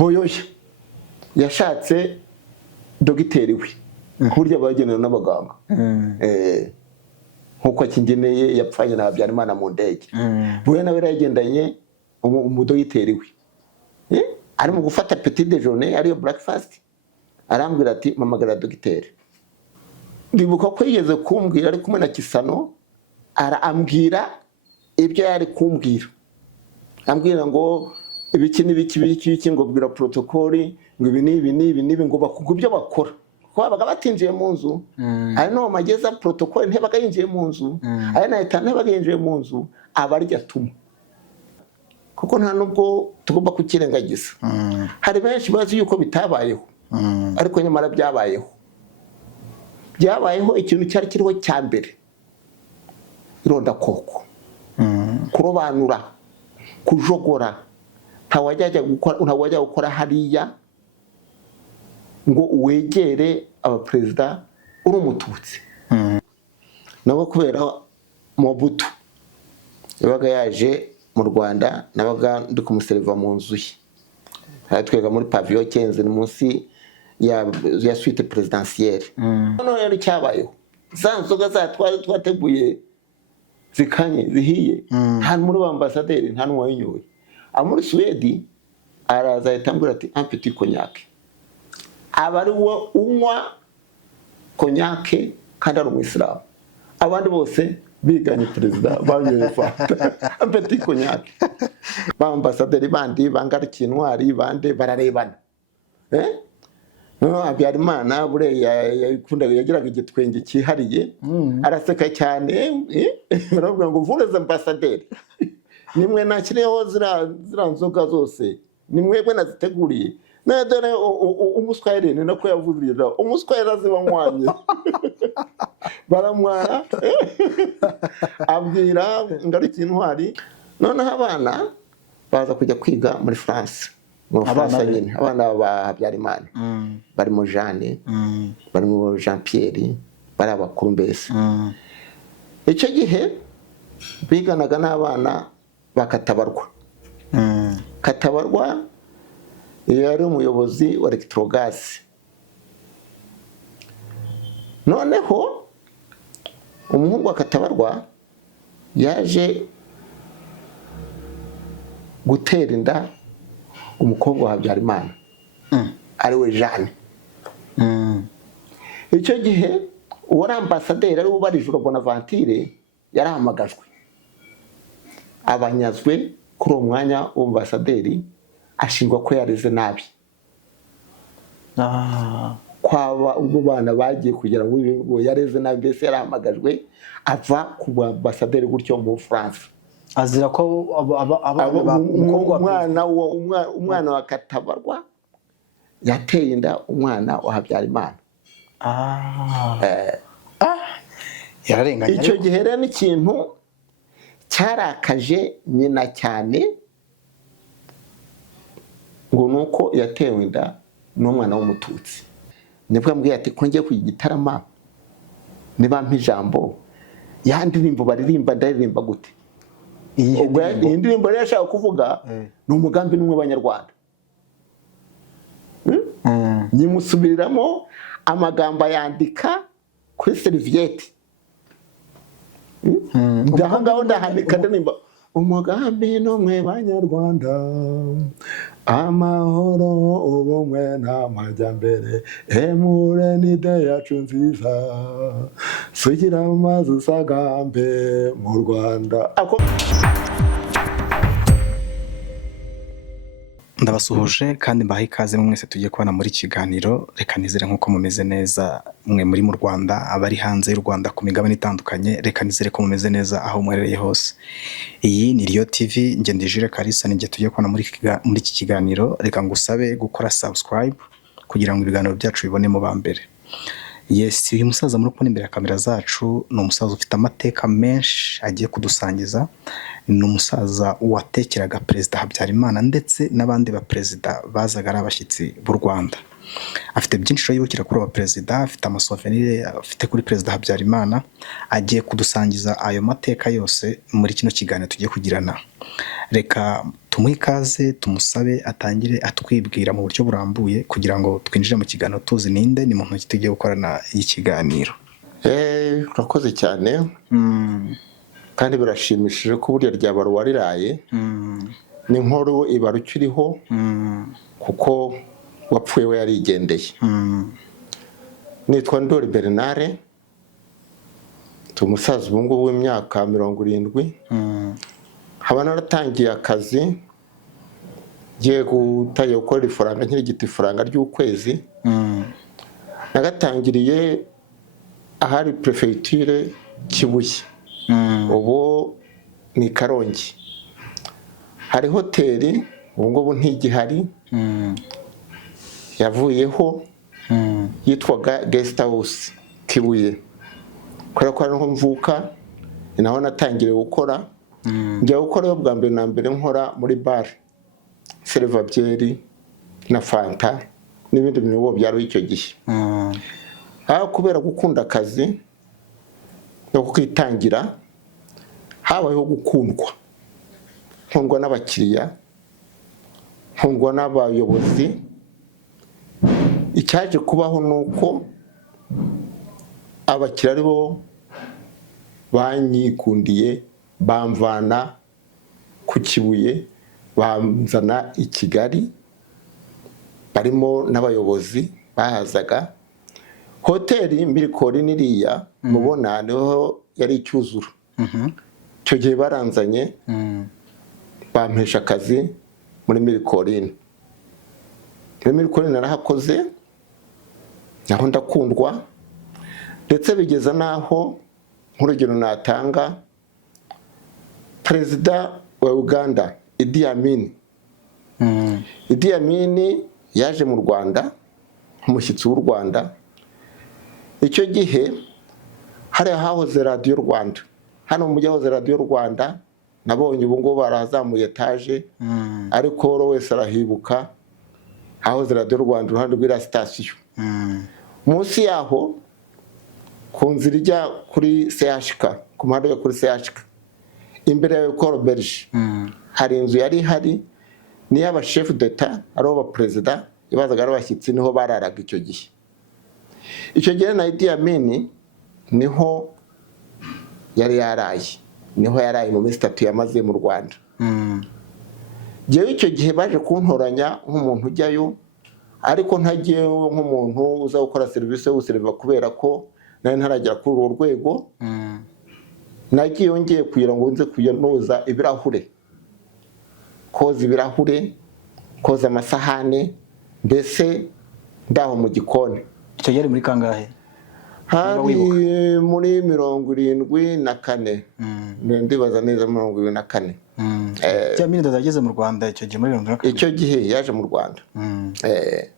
Boyoye yashatse dogiteri we kurya bagenera n'abaganga nkuko akingeneye yapfanye na Habyarimana mu ndege. Boyoye nawe yagendanye umudogiteri we ari mu gufata petit déjeuner ariyo breakfast arambwira ati mamagara dogiteri. Ndibuka ko yigeze kumbwira ari kumwe na Kisano arambwira ibyo yari kumbwira, ambwira ngo ibiki n'ibiki ngo bwira protocole ngo ibi nibi ngo bakuga ibyo bakora ko babaga batinjiye mu nzu ari no mageza protocole ntebaga yinjiye mu nzu ari na leta ntebaga yinjiye mu nzu abarya tuma kuko nta nubwo tugomba kukirengagiza. Hari benshi bazi yuko bitabayeho ariko nyamara byabayeho ikintu cyari kiriho cya mbere ironda koko kurobanura kujogora ntawajya gukora hariya ngo uwegere abaperezida uri umututsi. Nabo kubera Mobutu yabaga yaje mu Rwanda nabaga ndi kumuserva mu nzu ye twega muri pavillon 15 munsi ya suite présidentielle. None rero cyabayeho za nzoga za twateguye zikanye zihiye nta muri ambassadeur nta n'uwayinyoye. Amuri Swedi araza yitambura ati un petit cognac abari wo unywa cognac kandi ari umuyisilamu abandi bose biganye perezida banyoye fanta un petit cognac. Ba ambassadeur bandi bangarukiye intwari bande bararebana no Habyarimana yakundaga yagiraga igitwenge cyihariye araseka cyane baravuga ngo vous les ambassadeurs nimwe nakireho zira nzoga zose nimwebwe naziteguriye na dore umuswahili ni nako yavurira umuswahili azibanywanye baramwara abwira ngarukiye intwari. Noneho abana baza kujya kwiga muri France mu Faransa nyine abana ba Habyarimana barimo Jeanne barimo Jean Pierre bari abakuru mbese. Icyo gihe biganaga n'abana bakatabarwa Katabarwa yari umuyobozi wa Electrogas. Noneho umuhungu wa Katabarwa yaje gutera inda umukobwa wa Habyarimana ari we Jeanne. Icyo gihe uwari ambassadeur ari ubarijura Bonaventure yarahamagajwe abanyazwe kuri umwanya w'ambassadeur ashingwa ko yareze nabi kwaba ubwo bana bagiye kugira ngo yareze nabi mbese yarahamagajwe ava ku ambassadeur gutyo mu France azira ko umwana wa Katabarwa yateye inda umwana wa Habyarimana. Yararenganye. Icyo gihe rero n'ikintu cyarakaje nyina cyane ngo nuko yatewe inda n'umwana w'umututsi. Nibwo ambwiye ati ko ngiye kugitarama niba mpijambo ya ndirimbo baririmba ndaririmba gute. Iyi ndirimbo rero yashaka kuvuga ni umugambi n'umwe w'Abanyarwanda. Nyimusubiriramo amagambo yandika kuri serviette ndahangaho ndahandika ndirimba umugambi n'umwe w'Abanyarwanda amahoro ubumwe n'amajyambere emure n'ide yacu nziza sugira amazi usagambe mu Rwanda. Ndabasuhuje kandi mbaha ikaze mwese tugiye kubana muri kiganiro. Reka nizere nkuko mumeze neza mwe muri mu Rwanda abari hanze y'u Rwanda ku migabane itandukanye. Reka nizere ko mumeze neza aho mwerereye hose. Iyi ni Rio TV nge ndi Jules Kalisa nge tugiye kubana muri iki kiganiro. Reka ngusabe gukora subscribe kugira ngo ibiganiro byacu bibone mu bambere. Yes, uyu musaza muri kubona imbere ya kamera zacu ni umusaza ufite amateka menshi agiye kudusangiza. Ni umusaza watekeraga perezida Habyarimana ndetse n'abandi ba perezida bazaga ari abashyitsi b'u Rwanda. Afite byinshi yibukira kuri aba perezida, afite amasouvenir afite kuri perezida Habyarimana. Agiye kudusangiza ayo mateka yose muri kino kiganiro tugiye kugirana. Reka tumuhe ikaze tumusabe atangire atwibwira mu buryo burambuye kugira ngo twinjire mu kiganiro tuzi ninde ni muntu tugiye gukorana ikiganiro. Urakoze cyane kandi birashimishije ko burya ryabaruwa riraye n'inkuru ibara ukiriho kuko wapfuye we yarigendeye. Nitwa Ndoli Bernard, umusaza ubu ngubu w'imyaka 70, nkaba naratangiye akazi ngiye gutangira gukora ifaranga nk'irigita ifaranga ry'ukwezi. Nagatangiriye ahari prefecture Kibuye, ubu ni Karongi. Hari hoteli ubu ngubu ntigihari, yavuyeho yitwaga Guest House Kibuye. Kubera ko ariho mvuka ni naho natangiriye gukora. Njya gukora bwa mbere na mbere nkora muri bar, serva byeri na fanta n'ibindi bintu byari icyo gihe. Kubera gukunda akazi no kwitangira, habayeho gukundwa, nkundwa n'abakiriya, nkundwa n'abayobozi. Icyaje kubaho nuko abakiriya aribo banyikundiye, bamvana ku Kibuye banzana i Kigali, barimo n'abayobozi bahazaga. Hoteli Mirikori niriya mubona niho yari icyuzura. Icyo gihe baranzanye bampesha akazi muri Mirikori. Muri Mirikori narahakoze, naho ndakundwa, ndetse bigeza naho nk'urugero natanga, Perezida wa Uganda Idi Amin. Idi Amin yaje mu Rwanda nk'umushyitsi w'u Rwanda. Icyo gihe hari hahoze Radio Rwanda, hano mu mujyi hahoze Radio Rwanda. Nabonye ubu ngubu barazamuye etaje, ariko ro wese arahibuka hahoze Radio Rwanda uruhande rw'ira station. Munsi yaho ku nzira ijya kuri CHK, ku muhanda yo kuri CHK, imbere ya Ecole Belge, hari inzu yari ihari ni y'aba chef d'etat, aro ba president ibazaga ari abashyitsi, niho bararaga icyo gihe. Icyo gihe na Idi Amin niho yari yaraye, niho yaraye mu minsi 3 yamaze mu Rwanda. Jewe icyo gihe baje kuntoranya nk'umuntu ujyayo, ariko ntagiye nk'umuntu uza gukora service yo guserva, kubera ko nari ntaragera kuri urwo rwego. Nagiye yongeye kugira ngo nze kuyanoza ibirahure, koza ibirahure, koza amasahane, mbese ndaho mu gikoni. Icyo yari muri kangahe? Hari muri 74. Ndibaza neza 74. Cyamini ndageze mu Rwanda icyo gihe muri 74. Icyo gihe yaje mu Rwanda.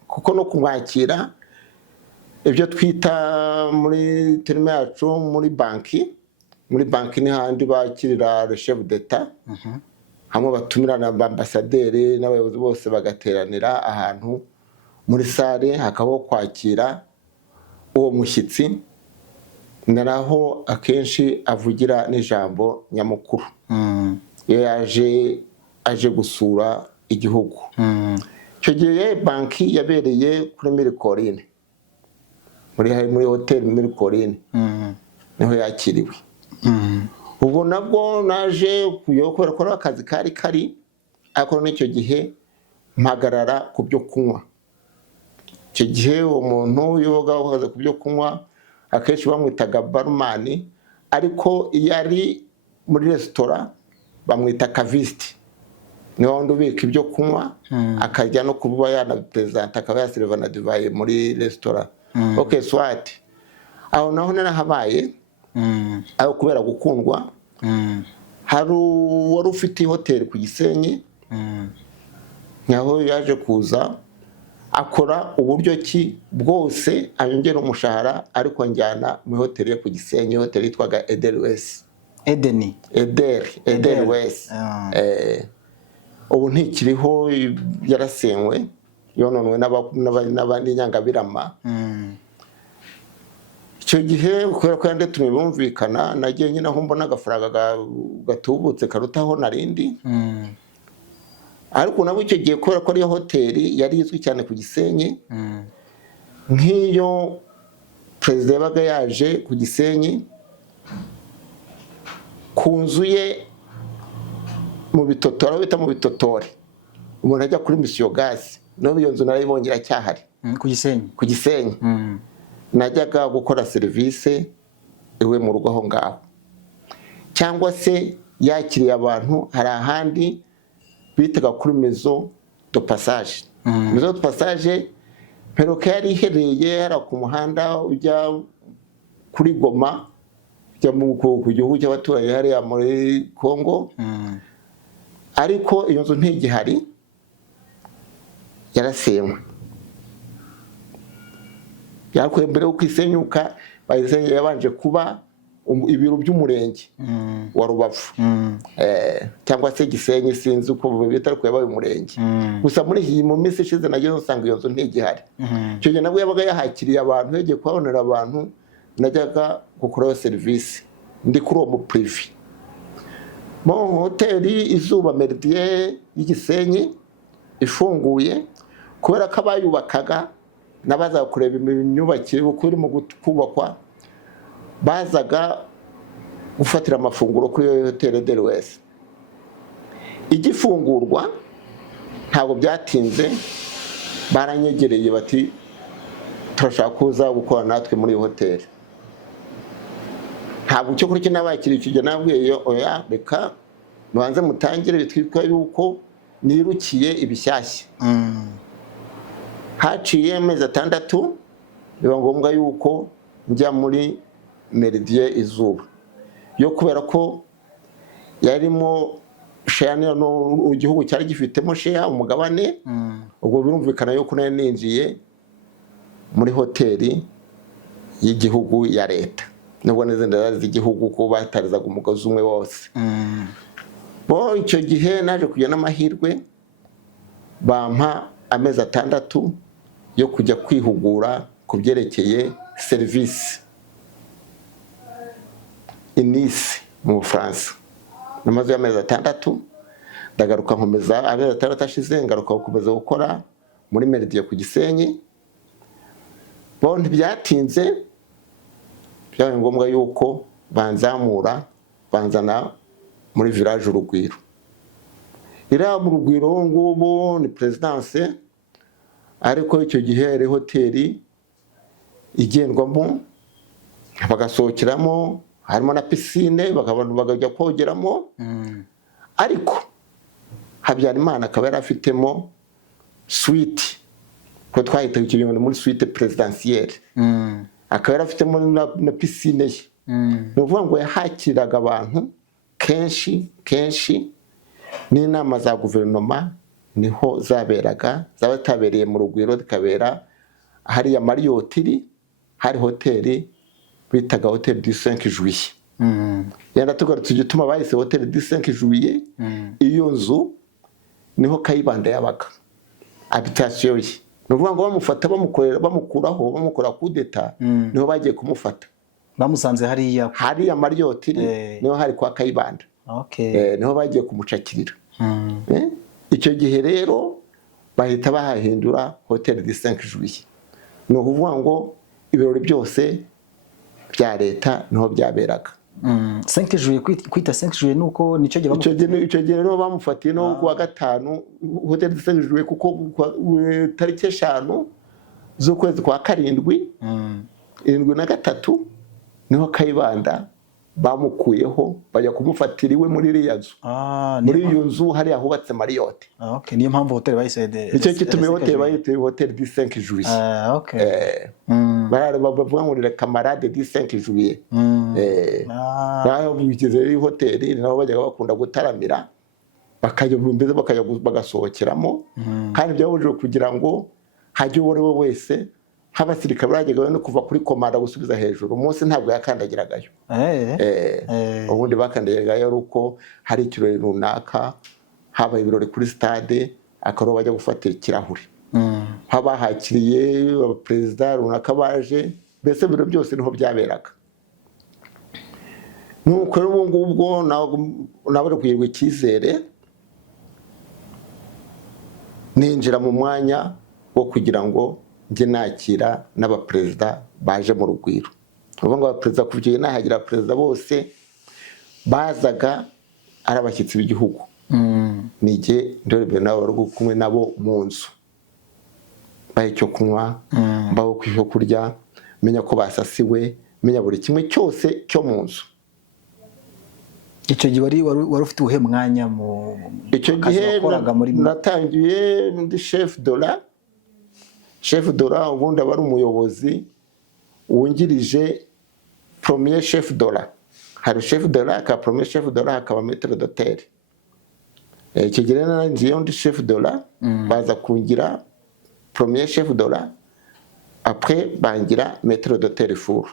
Kuko no kumwakira ibyo twita muri terme yacu muri banki. Muri banki ni handi bakirira le chef d'etat. Hamwe batumira na ambassadeur n'abayobozi bose bagateranira ahantu muri sale, hakabaho kwakira uwo mushyitsi. Naraho akenshi avugira n'ijambo nyamukuru iyo aje gusura igihugu. Icyo gihe banki yabereye kuri Mirikori, muri hoteli Mirikori niho yakiriwe. Ubwo nabwo naje kuyokora ko akazi kari ariko n'icyo gihe mpagarara ku byo kunywa. Icyo gihe umuntu yoga uhaze ku byo kunywa akenshi bamwitaga barman, ariko yari muri restaurant bamwita caviste. Niho wundi ubika ibyo kunywa akajya no kuba yanapresenta, akaba yaserva na divayi muri restaurant. Okay, swat aho naho narahabaye. Aho kubera gukundwa, hari wari ufite hoteli ku Gisenyi, nyaho yaje kuza akora uburyo ki bwose anyongera umushahara, ariko njyana mu hoteli yo ku Gisenyi, hoteli yitwaga Edelweiss. Edelweiss. Ubu ntikiriho, yarasenywe, yononwe n'abandi nyangabirama. Icyo gihe kubera ko yande tumibumvikana, nagiye nyine aho mbona agafaranga gatubutse karutaho narindi. ariko nabo icyo gihe kubera ko ariyo hoteli yari izwi cyane ku Gisenyi, nk'iyo perezida yabaga yaje ku Gisenyi ku nzu ye mu Bitotora, bita mu Bitotore, umuntu ajya kuri misiyo gazi, n'ubu iyo nzu narayibonye iracyahari ku Gisenyi. Najyaga gukora serivisi iwe mu rugo aho ngaho, cyangwa se yakiriye abantu. Hari ahandi bitaga kuri Maison de Passage. Maison de Passage mperuka yari iherereye hara ku muhanda ujya kuri Goma, ujya ku gihugu cy'abaturanyi hariya muri Congo, ariko iyo nzu ntigihari, yarasenywe. Yakuye mbere yo kwisenyuka, bayisenye yabanje kuba ibiro by'umurenge wa Rubavu, cyangwa se Gisenyi, sinzi uko bita, ariko yabaye umurenge. Gusa muri iyi mu minsi ishize nagiye nsanga iyo nzu ntigihari. Icyo gihe nabwo yabaga yahakiriye abantu, yagiye kuhabonera abantu, najyaga gukoraho serivisi ndi kuri uwo mu privé. Mu hoteli Izuba Meridien y'Igisenyi ifunguye, kubera ko abayubakaga n'abaza kureba imyubakire uko irimo kubakwa, bazaga gufatira amafunguro kuri hoteli de l'Ouest. Igifungurwa ntabwo byatinze, baranyegereye bati turashaka kuza gukora natwe muri iyo hoteli. Ntabwo cyo kuri nabakiriye icyo gihe nabwiye oya, reka mubanze mutangire, bitwikwa yuko nirukiye ibishyashya. Haciye amezi 6 biba ngombwa yuko njya muri Meridien Izuba, yo kubera ko yarimo share no igihugu cyari gifitemo share umugabane. Ubwo birumvikana yuko nayo ninjiye muri hoteli y'igihugu ya leta, nubwo n'izindi z'igihugu ko batarizaga umugozi umwe wose. Bo icyo gihe naje kujya n'amahirwe, bampa amezi 6 yo kujya kwihugura ku byerekeye serivisi Nice mu Bufaransa. Namaze amezi 6, ndagaruka nkomeza amezi 6 ashize, ngaruka gukomeza gukora muri Meridien ku Gisenyi. Bo ntibyatinze, byabaye ngombwa yuko banzamura, banzana muri village Urugwiro. Ira mu Rugwiro ngubu ni presidence, ariko icyo gihe ari hoteli igendwamo, bagasohokeramo, harimo na piscine, bakabantu bagajya kogeramo. Ariko Habyarimana akaba yari afitemo suite, ko twahitaga icyo gihe muri suite presidentielle, akaba yari afitemo na piscine ye. Ni ukuvuga ngo yahakiraga abantu kenshi, n'inama za guverinoma niho zaberaga, zaba tabereye mu Rugwiro, zikabera hariya Marriott, hari hoteli bitaga Hotel du 5 Juillet. Yenda tugarutse igituma bahise Hotel du 5 Juillet, iyo nzu niho Kayibanda yabaga, habitation ye. Ni ukuvuga ngo bamufata, bamukuraho, bamukora coup d'etat, niho bagiye kumufata. Bamusanze hariya Marriott, niho hari kwa Kayibanda. Niho bagiye kumucakirira. Icyo gihe rero bahita bahahindura Hotel du 5 Juillet. Ni ukuvuga ngo ibirori byose bya leta niho byaberaga. 5 Juillet, kwita 5 Juillet nuko nicyo gihe icyo gihe rero bamufatiye no kuwa 5 Hotel du 5 Juillet, kuko tariki 5 z'ukwezi kwa 7 73 niho Kayibanda bamukuyeho, bajya kumufatira iwe muri iriya nzu. Muri iyo nzu hariya hubatse Marriott. Niyo mpamvu hotel bayise icyo kitumye hotel bayite Hotel du 5 Juillet. Bavuga ngo ni camarade du 5 Juillet. Naho bigize iyi hoteli naho bajyaga bakunda gutaramira, bakajya bagasohokeramo, kandi byabujijwe kugira ngo hajye uwo ari we wese. Nk'abasirikare bajyaga no kuva kuri komanda gusubiza hejuru, umunsi ntabwo yakandagiragayo. Ubundi bakandagiragayo ari uko hari ikirori runaka, habaye ibirori kuri stade, akaro bajya gufatira ikirahuri. Habahakiriye abaperezida runaka baje, mbese ibiro byose niho byaberaga. Nuko rero ubu ngubwo nabari kuyirwa icyizere, ninjira mu mwanya wo kugira ngo njye nakira n'abaperezida baje mu rugwiro. Uvuga ngo abaperezida kuva igihe nahagira abaperezida bose bazaga ari abashyitsi b'igihugu. Nijye ndorebe nabo bari kumwe nabo mu nzu, baha icyo kunywa, baho icyo kurya, menya ko basasiwe, menya buri kimwe cyose cyo mu nzu. Icyo gihe wari ufite ubuhe mwanya mu icyo gihe natangiye ndi chef de la ubundi aba ari umuyobozi wungirije premier chef de la. Hari chef de la, hakaba premier chef de la, hakaba maître d'hôtel. Icyo gihe nanjye ndi chef de la, baza kungira premier chef de la, après bangira maître d'hôtel four.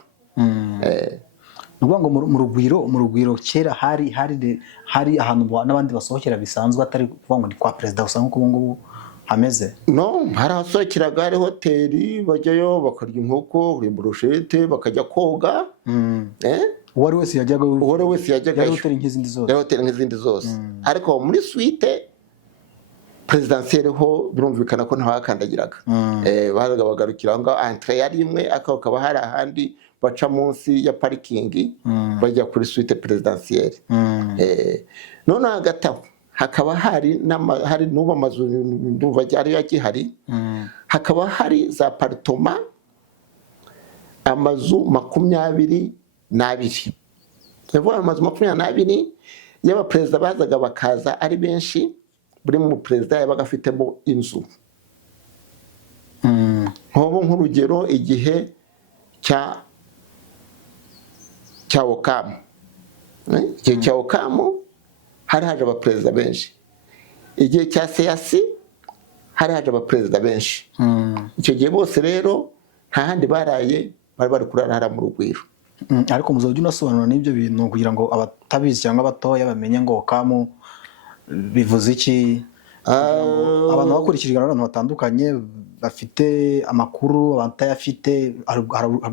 Nuvuga ngo mu rugwiro kera hari ahantu n'abandi basohokera bisanzwe atari kuvuga ngo ni kwa perezida gusa nk'uko ubu ngubu hameze. No, hari ahasohokeraga, hari hoteli bajyayo bakarya inkoko, kuri burushete, bakajya koga. Uwari wese yajyaga yari hoteli nk'izindi zose. Ariko muri suite presidentielle ho birumvikana ko ntawakandagiraga. Bazaga bagarukira aho ngaho, entrée yari imwe, akaba hari ahandi baca munsi ya parikingi bajya kuri suite presidentielle. None hagati aho hakaba hari n'ubu amazu ndumva ari yakihari, hakaba hari za apartoma amazu 22. Yavuga amazu 22 y'abaperezida bazaga bakaza ari benshi, buri mu perezida yabaga afitemo inzu. Nk'urugero igihe cya Okamu. Igihe cya Okamu hari haje abaperezida benshi. Igihe cya Seyasi hari haje abaperezida benshi. Icyo gihe bose rero nta handi baraye, bari kurara hara mu rugwiro. Ariko muzajya unasobanura n'ibyo bintu kugira ngo abatabizi cyangwa abatoya bamenye ngo Okamu bivuze iki. Abantu bakurikije abantu batandukanye bafite amakuru, abatayafite,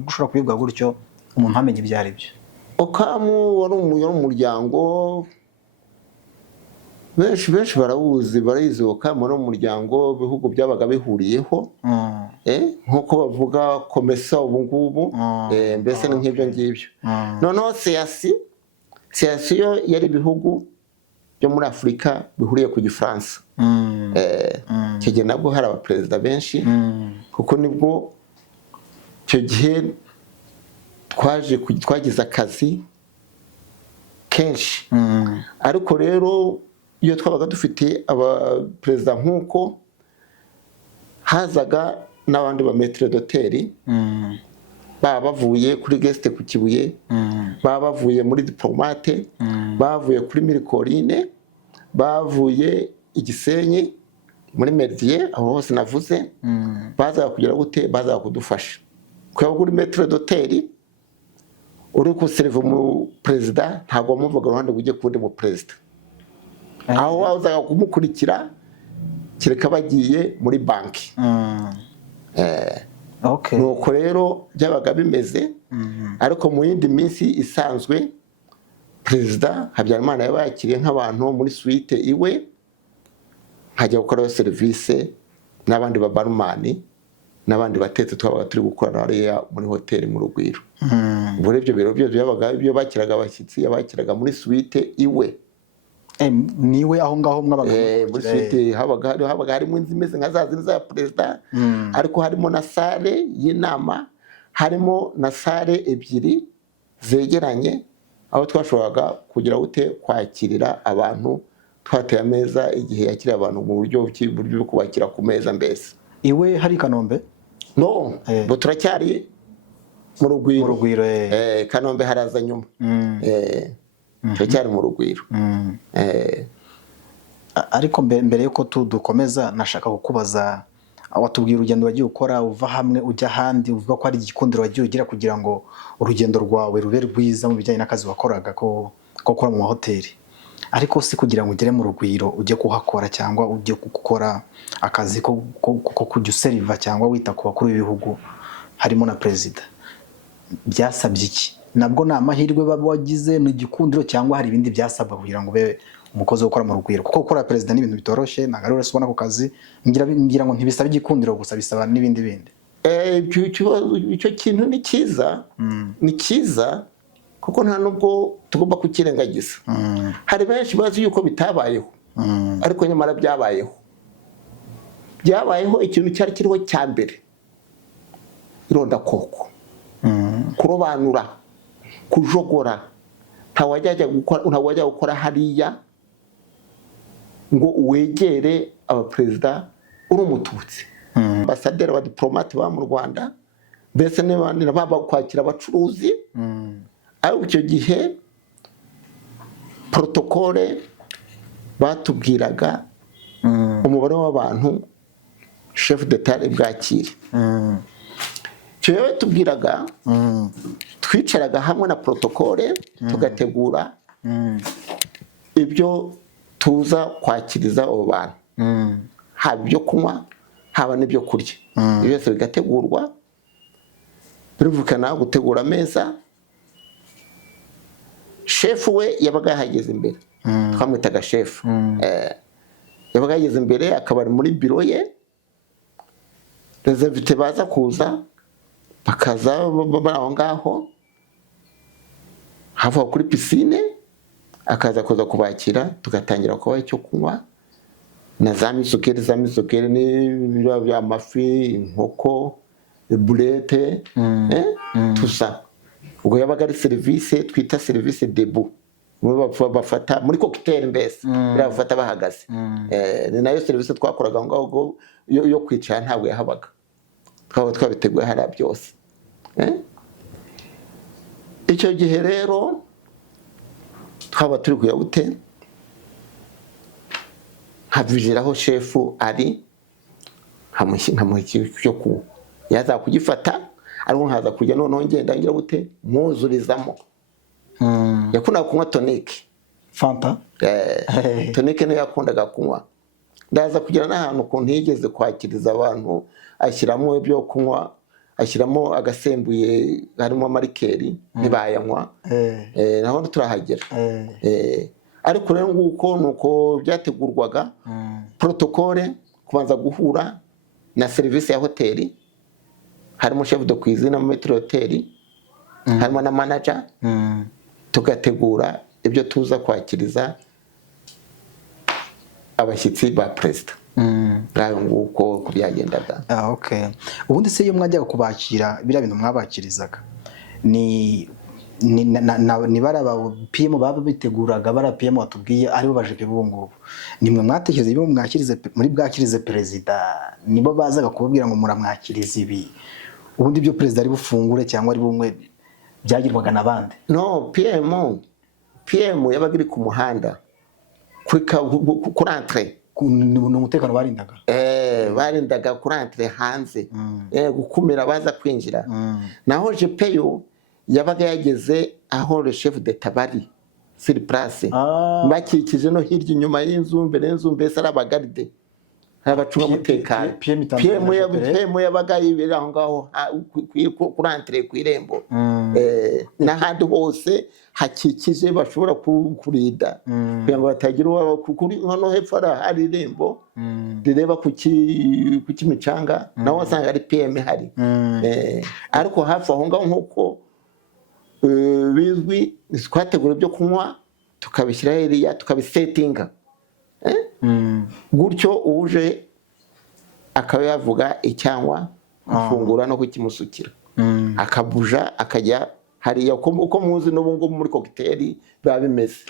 ushobora kubivuga gutyo umuntu amenye ibyo ari byo. Okamu wari umuryango benshi barawuzi, barayizi. Okamu wari umuryango bihugu byabaga bihuriyeho, nk'uko bavuga komesa ubu ngubu, mbese ni nk'ibyo ngibyo. Noneho Seyasi yo yari ibihugu byo muri Afurika bihuriye ku Gifaransa. Icyo gihe nabwo hari abaperezida benshi, kuko nibwo icyo gihe twagize akazi kenshi. Ariko rero iyo twabaga dufite abaperezida nk'uko, hazaga n'abandi ba maître d'hôtel, baba bavuye kuri guest ku Kibuye, baba bavuye muri diplomate, bavuye kuri Mirikorine, bavuye i Gisenyi muri Merdier, aho hose navuze, bazaga kugira gute, bazaga kudufasha. Kuko kuri maître d'hôtel uri kuserva mu perezida ntabwo wamuvuga uruhande ujye kundi mu perezida, aho wazaga kumukurikira kereka bagiye muri banki. Nuko rero byabaga bimeze. Ariko mu yindi minsi isanzwe perezida Habyarimana yabakiriye nk'abantu muri suite iwe, nkajya gukora serivisi n'abandi babarumani n'abandi batetse twabaga turi gukorana hariya muri hoteli mu rugwiro. Muri ibyo biro byose byabaga ibyo bakiraga abashyitsi, yabakiraga muri suite iwe. Niwe aho ngaho mwabaga muri suite habaga harimo inzu imeze nka za zindi za perezida, ariko harimo na sale y'inama, harimo na sale ebyiri zegeranye, aho twashoboraga kugira gute kwakirira abantu, twateye ameza igihe yakiriye abantu mu buryo bwo kubakira ku meza. Mbese iwe hari Kanombe? No, bo turacyari mu rugwiro. Kanombe haraza nyuma. Turacyari mu rugwiro. Ariko mbere yuko dukomeza, nashaka kukubaza, watubwira urugendo wagiye ukora uva hamwe ujya ahandi, uvuga ko ari igikundiro wagiye ugira kugira ngo urugendo rwawe rube rwiza mu bijyanye n'akazi wakoraga ko gukora mu mahoteli. Ariko si kugira ngo ugere mu rugwiro ujye kuhakora cyangwa ujye gukora akazi ko kujya useriva cyangwa wita ku bakuru b'ibihugu harimo na perezida. Byasabye iki? Nabwo ni amahirwe baba wagize, ni igikundiro cyangwa hari ibindi byasabwa kugira ngo ube umukozi wo gukora mu rugwiro, kuko gukora perezida ni ibintu bitoroshye, ntabwo ari wese ubona ku kazi. ngira ngo ntibisaba igikundiro gusa, bisaba n'ibindi bindi. Icyo kintu ni cyiza, ni cyiza kuko nta nubwo tugomba kukirengagiza. Hari benshi bazi yuko bitabayeho, ariko nyamara byabayeho. Byabayeho ikintu cyari kiriho cya mbere, irondakoko, kurobanura, kujogora. Ntawajya gukora hariya ngo uwegere abaperezida uri umututsi. Ambasaderi, abadiplomate ba mu Rwanda, mbese n'abandi kwakira abacuruzi. Ariko icyo gihe protokole batubwiraga umubare w'abantu chef d'etat bwakire. Icyo gihe batubwiraga, twicaraga hamwe na protokole tugategura ibyo tuza kwakiriza abo bantu, haba ibyo kunywa haba n'ibyo kurya. Ibyo byose bigategurwa, birumvikana gutegura ameza. Shefu we yabaga yahageze imbere, twamwitaga shefu. Yabaga yageze imbere, akaba ari muri biro ye. Rezervite baza kuza, bakaza bari aho ngaho hafi kuri pisine, akaza kuza kubakira, tugatangira kubaha icyo kunywa na za misukeri n'ibiryo by'amafi, inkoko, burete, tusa. Ubwo yabaga ari serivisi twita serivisi debu, bafata muri cocktail, mbese bafata bahagaze. Ni nayo serivisi twakoraga ngaho yo kwicara, ntabwo yahabaga, twaba twabiteguye hariya byose. Icyo gihe rero twaba turi kuyabute, nkavijiraho shefu ari, nkamuha icyo kunywa, yaza kugifata, ariko nkaza kujya noneho ngenda ngira gute mwuzurizamo. Yakundaga kunywa tonique, fanta. Tonique niyo yakundaga kunywa. Ndaza kugira n'ahantu ukuntu yigeze kwakiriza abantu, ashyiramo ibyo kunywa, ashyiramo agasembuye harimo amarikeri, ntibayanywa. Naho turahagera. Ariko rero nguko nuko byategurwaga. Protokole kubanza guhura na serivisi ya hoteli, harimo chef de cuisine mu metro hotel, harimo na manager. Tugategura ibyo tuza kwakiriza abashyitsi ba perezida. Ngaho nguko kubyagendaga. Okay. Ubundi se iyo mwajyaga kubakira, biriya bintu mwabakirizaga ni bara ba PM baba biteguraga, bara PM watubwiye aribo baje b'ubu ngubu, nimwe mwatekereza ibyo mwakirize muri bwakirize perezida, nibo bazaga kubabwira ngo muramwakiriza ibi, ubundi byo perezida ari bufungure cyangwa ari bumwe byagirwaga nabandi? No, PM yabaga iri ku muhanda kuri entrée, n'umutekano barindaga. Barindaga kuri entrée hanze, gukumira baza kwinjira. Naho GPU yabaga yageze aho le chef d'etat bari sur place, bakikije no hirya inyuma y'inzu, mbere y'inzu, mbese ari abagarde, abacunga umutekano. PM yabaga yibera aho ngaho kuri entrée ku irembo, n'ahandi hose hakikije bashobora kurinda kugira ngo batagira kuri hano hepfo hari irembo rireba ku kimicanga, naho wasanga ari PM hari. Ariko hafi aho ngaho nk'uko bizwi, twategura ibyo kunywa tukabishyira heriya, tukabisetinga gutyo, uje akaba yavuga icyangwa gufungura no kukimusukira, akabuja akajya hariya, uko muzi n'ubu ngubu muri cocktail biba bimeze.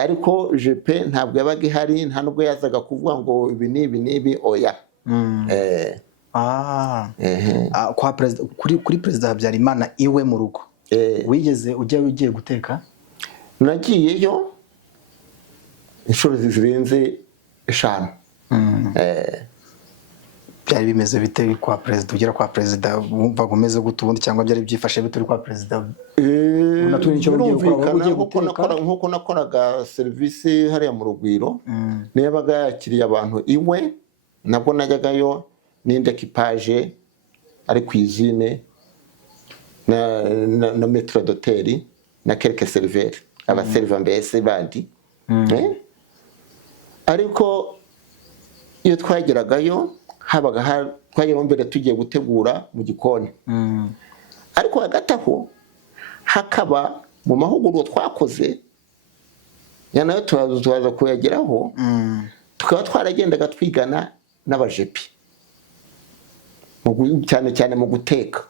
Ariko GP ntabwo yabaga ihari, nta nubwo yazaga kuvuga ngo ibi n'ibi, oya. Kwa perezida, kuri perezida Habyarimana iwe mu rugo, wigeze ugiye guteka? Nagiyeyo inshuro zirenze 5. Byari bimeze bite kwa perezida, ugera kwa perezida wumva gumeze gute ubundi, cyangwa byari byifashe bite kwa perezida? Nkuko nakoraga serivisi hariya mu Rugwiro, niyabaga yakiriye abantu iwe, nabwo najyagayo n'indi equipage ari cuisine na maître d'hôtel na quelques serveurs, abaseriva mbese bandi. Ariko iyo twageragayo habaga twageraho mbere tugiye gutegura mu gikoni, ariko hagati aho hakaba mu mahugurwa twakoze ya nayo tuzaza kuyageraho, tukaba twaragendaga twigana n'abajepi cyane cyane mu guteka.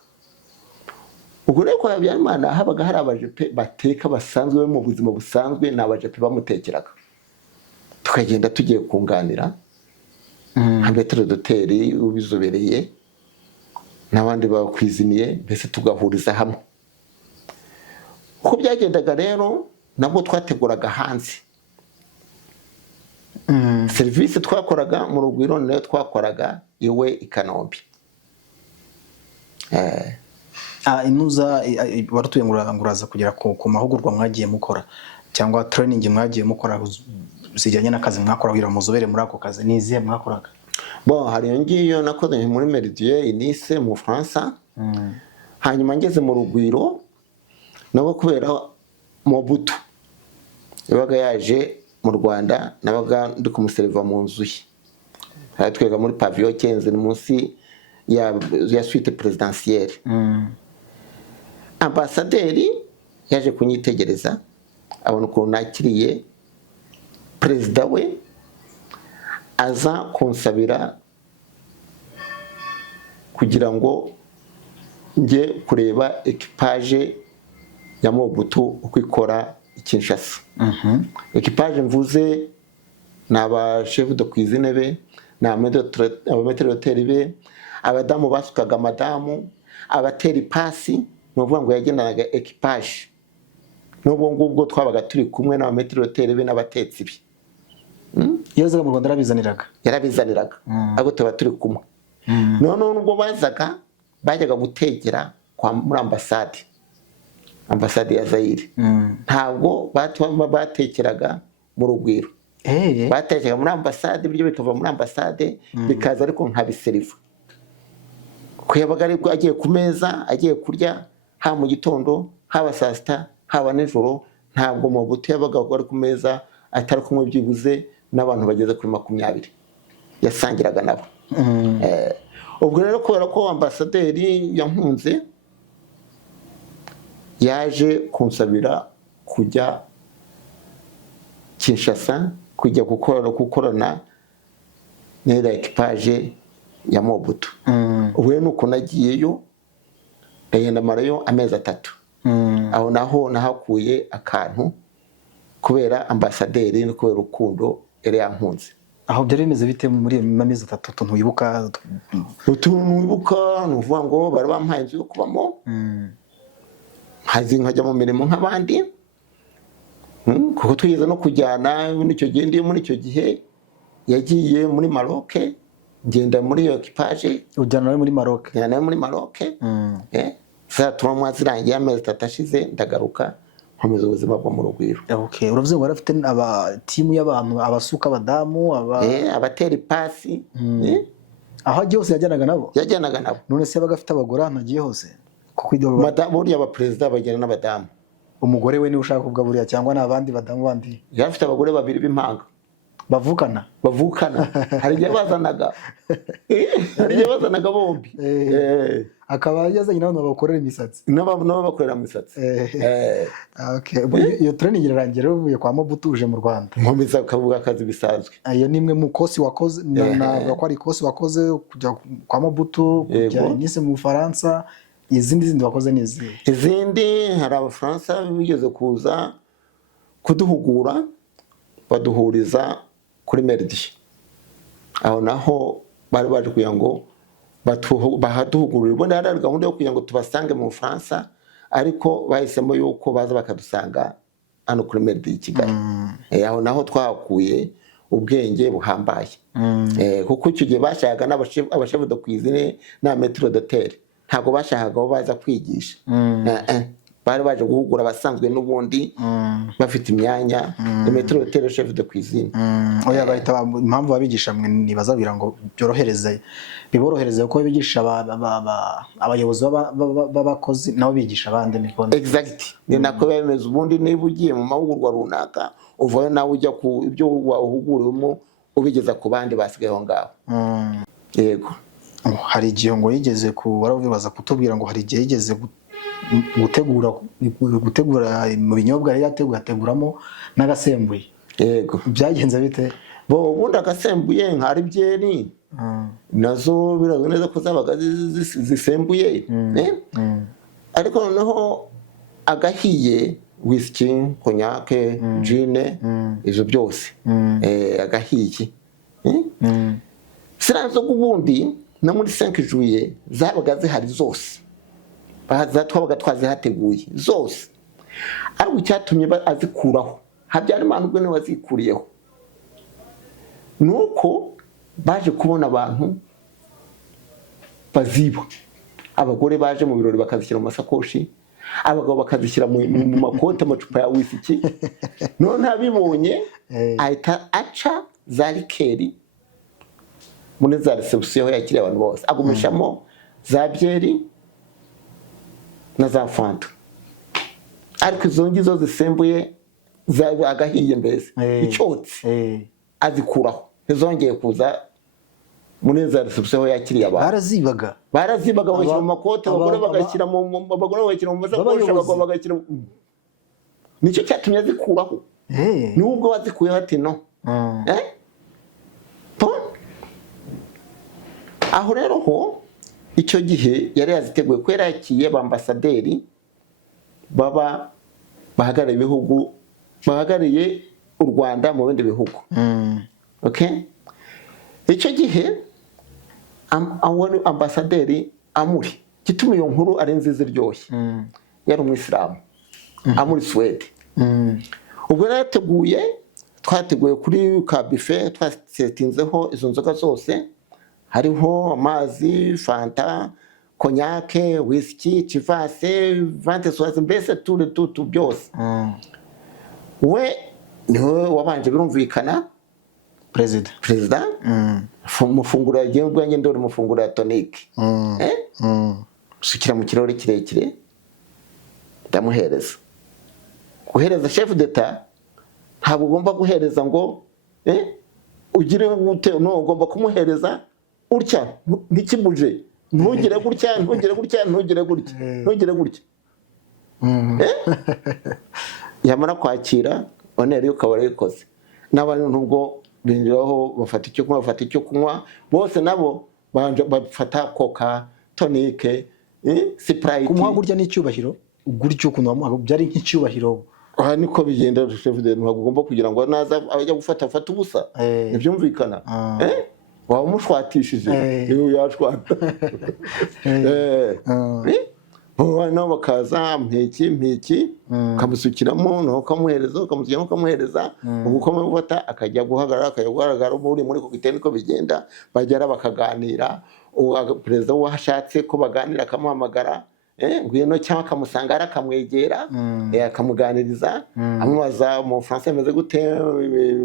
Ubwo rero kwa Habyarimana habaga hari abajepe bateka basanzwe mu buzima busanzwe, ni abajepe bamutekeraga, tukagenda tugiye kunganira nka metero doteri ubizobereye n'abandi bakwiziniye, mbese tugahuriza hamwe. Uko byagendaga rero nabwo twateguraga hanze serivisi twakoraga mu Rugwiro, nayo twakoraga iwe i Kanombe. Inuza waratuye nguraza kugera ku mahugurwa mwagiye mukora cyangwa training mwagiye mukora zijyanye n'akazi mwakora kugira muzobere muri ako kazi, ni izihe mwakoraga? Bon, hari ngiyo nakoze muri Meridier Nice mu France. Hanyuma ngeze mu Rugwiro nabo kubera Mobutu yabaga yaje mu Rwanda, nabaga ndi kumuseriva mu nzu ye. Twega muri pavillon 15 munsi ya suite présidentielle. Ambasaderi yaje kunyitegereza abona ukuntu nakiriye perezida we, aza kunsabira kugira ngo nge kureba ekipaje ya Mobutu uko ikora i Kinshasa. Ekipaje mvuze ni abashefu de cuisine be, ni abametero hoteli be, abadamu basukaga amadamu, abateri pasi, ni ukuvuga ngo yagendanaga ekipaje. N'ubwo ngubwo twabaga turi kumwe n'abametero hoteli be n'abatetsi be. Yazaga mu Rwanda yarabizaniraga abo tuba turi kumwe. None nubwo bazaga bajyaga gutegera muri ambasade ya Zaire. Ntabwo batekeraga mu Rugwiro, batekeraga muri ambasade, ibyo bikava muri ambasade bikaza ariko nka biseriva. Ko yabaga ari agiye ku meza agiye kurya, ha mu gitondo, haba saa sita, haba nijoro, ntabwo Mobutu yabaga ari ku meza atari kumwe byibuze n'abantu bageze kuri 20 yasangiraga nabo. Ubwo rero kubera ko ambasaderi yankunze yaje kunsabira kujya Kinshasa kujya gukorana n'era ekipaje ya Mobutu. Ubwo nuko nagiyeyo ndagenda marayo amezi 3. Aho naho nahakuye akantu kubera ambasaderi no kubera urukundo yari yankunze. Aho byari bimeze bite muri amezi 3 ntuyibuka? Utunubuka nuvuga ngo bari bampaye inzu yo kubamo, hazi nkajya mu mirimo nk'abandi, kuko twigeze no kujyana n'icyo gihe. Ndi muri icyo gihe yagiye muri Maroc, ngenda muri iyo ekipaje. Ujyana nawe muri Maroc? Njyana muri Maroc. Saa turamo zirangiye amezi 3 ashize ndagaruka nkomeza ubuzima bwo mu Rugwiro. Okay, uravuze ngo warafite timu y'abantu, abasuka, abadamu, abateri pasi. Aho agiye hose yajyanaga nabo? Yajyanaga nabo. None se yabaga afite abagore agiye hose? Kuko madamu buriya abaperezida bagena n'abadamu. Umugore we ni ushaka kuvuga buriya cyangwa n'abandi badamu bandi? Yafite abagore 2 b'impanga bavukana. Hari igihe bazanaga bombi. Akaba yazanye n'abantu bakorera imisatsi. N'abo bakorera imisatsi. Okay, iyo training irarangira uvuye kwa Mobutu uje mu Rwanda. Nkomeza kavuga akazi bisanzwe. Iyo nimwe mu kosi wakoze, na ko ari kosi wakoze kujya kwa Mobutu, kujya Nice mu Faransa. Izindi wakoze n'izi? Izindi hari Abafaransa bigeze kuza kuduhugura, baduhuriza kuri Meridier. Aho naho bari baje kugira ngo bahaduhugurira. Ubwo hari gahunda yo kugira ngo tubasange mu Faransa, ariko bahisemo yuko baza bakadusanga hano kuri Meridier i Kigali. Aho naho twakuye ubwenge buhambaye. Kuko icyo gihe bashakaga n'abashefu de cuisine na metero d'hôtel. Ntabwo bashakaga baza kwigisha. bari baje guhugura abasanzwe n'ubundi bafite imyanya de maître d'hôtel chef de cuisine. Oya bahita impamvu babigisha mwe nibazabira ngo byorohereze biborohereze uko bigisha abayobozi b'abakozi nabo bigisha abandi niko. Exact. Ni nako bemeza ubundi niba ugiye mu mahugurwa runaka uvayo nawe ujya ku ibyo wahuguriwemo ubigeza ku bandi basigaye aho ngaho. Yego. Hari igihe ngo yigeze ku barabibaza kutubwira ngo hari igihe yigeze gutegura mu binyobwa yari yateguramo n'agasembuye. Yego. Byagenze bite? Bo ubundi agasembuye nk'ari byeri nazo birazo neza ko zabaga zisembuye. Ariko noneho agahiye whisky, cognac, gin, izo byose agahiye. Sirazo ubundi na muri 5 juillet zabaga zihari zose. Twabaga twazihateguye zose. Ariko icyatumye azikuraho Habyarimana ubwo ne wazikuriyeho nuko baje kubona abantu baziba. Abagore baje mu birori bakazishyira mu masakoshi, abagabo bakazishyira mu makoti amacupa ya whisky. None abibonye ahita aca za likeri muri za reception yakiriye abantu bose, agumishamo za byeri na za fanta. Ariko izo ngizo zisembuye agahiye mbese icyotsi azikuraho ntizongeye kuza muri za reception yakiriye abantu. Barazibaga bashyira mu makoti, abagore bagashyira mu masakoshi, abagabo bagashyira. Nicyo cyatumye azikuraho. Nubwo wazikuyeho ati no. Aho rero ho icyo gihe yari yaziteguye ko yarakiye bambasaderi baba bahagarariye ibihugu bahagarariye u Rwanda mu bindi bihugu. Okay? Icyo gihe ambasaderi Amuri gituma iyo nkuru ari nziza iryoshye. Yari umwisilamu Amuri Suwede. Ubwo yarateguye twateguye kuri ka buffet twasetinzeho izo nzoga zose. Hariho amazi, fanta, cognac, whisky, chivase, vante soise, mbese tutu byose. We niwe wabanje birumvikana President. Mufungura y'igihembwe ngende uri mufungura ya tonic. Sukira mu kirore kirekire ndamuhereza. Guhereza chef d'etat ntabwo ugomba guhereza ngo ugire gute, no ugomba kumuhereza urya ntikimuje, ntugire gutya yamara kwakira onere yo kabara yikoze. N'abantu nubwo binjiraho bafata icyo kunywa bose nabo bafata coca, tonic, sprite. Kumuha gurya n'icyubahiro guryo kuno byari nk'icyubahiro. Aha niko bigenda chef de ntagomba kugira ngo naza ajya gufata ubusa. Nibyumvikana. Waba umushwatishije iyo yashwata. Nabo bakaza mpeki kamusukiramo no kamuhereza uko mufata akajya guhagarara muri ku giteni ko bigenda bagera bakaganira. Perezida washatse ko baganira akamuhamagara ngwino cyangwa akamusanga arakamwegera akamuganiriza amubaza mu France bimeze gute,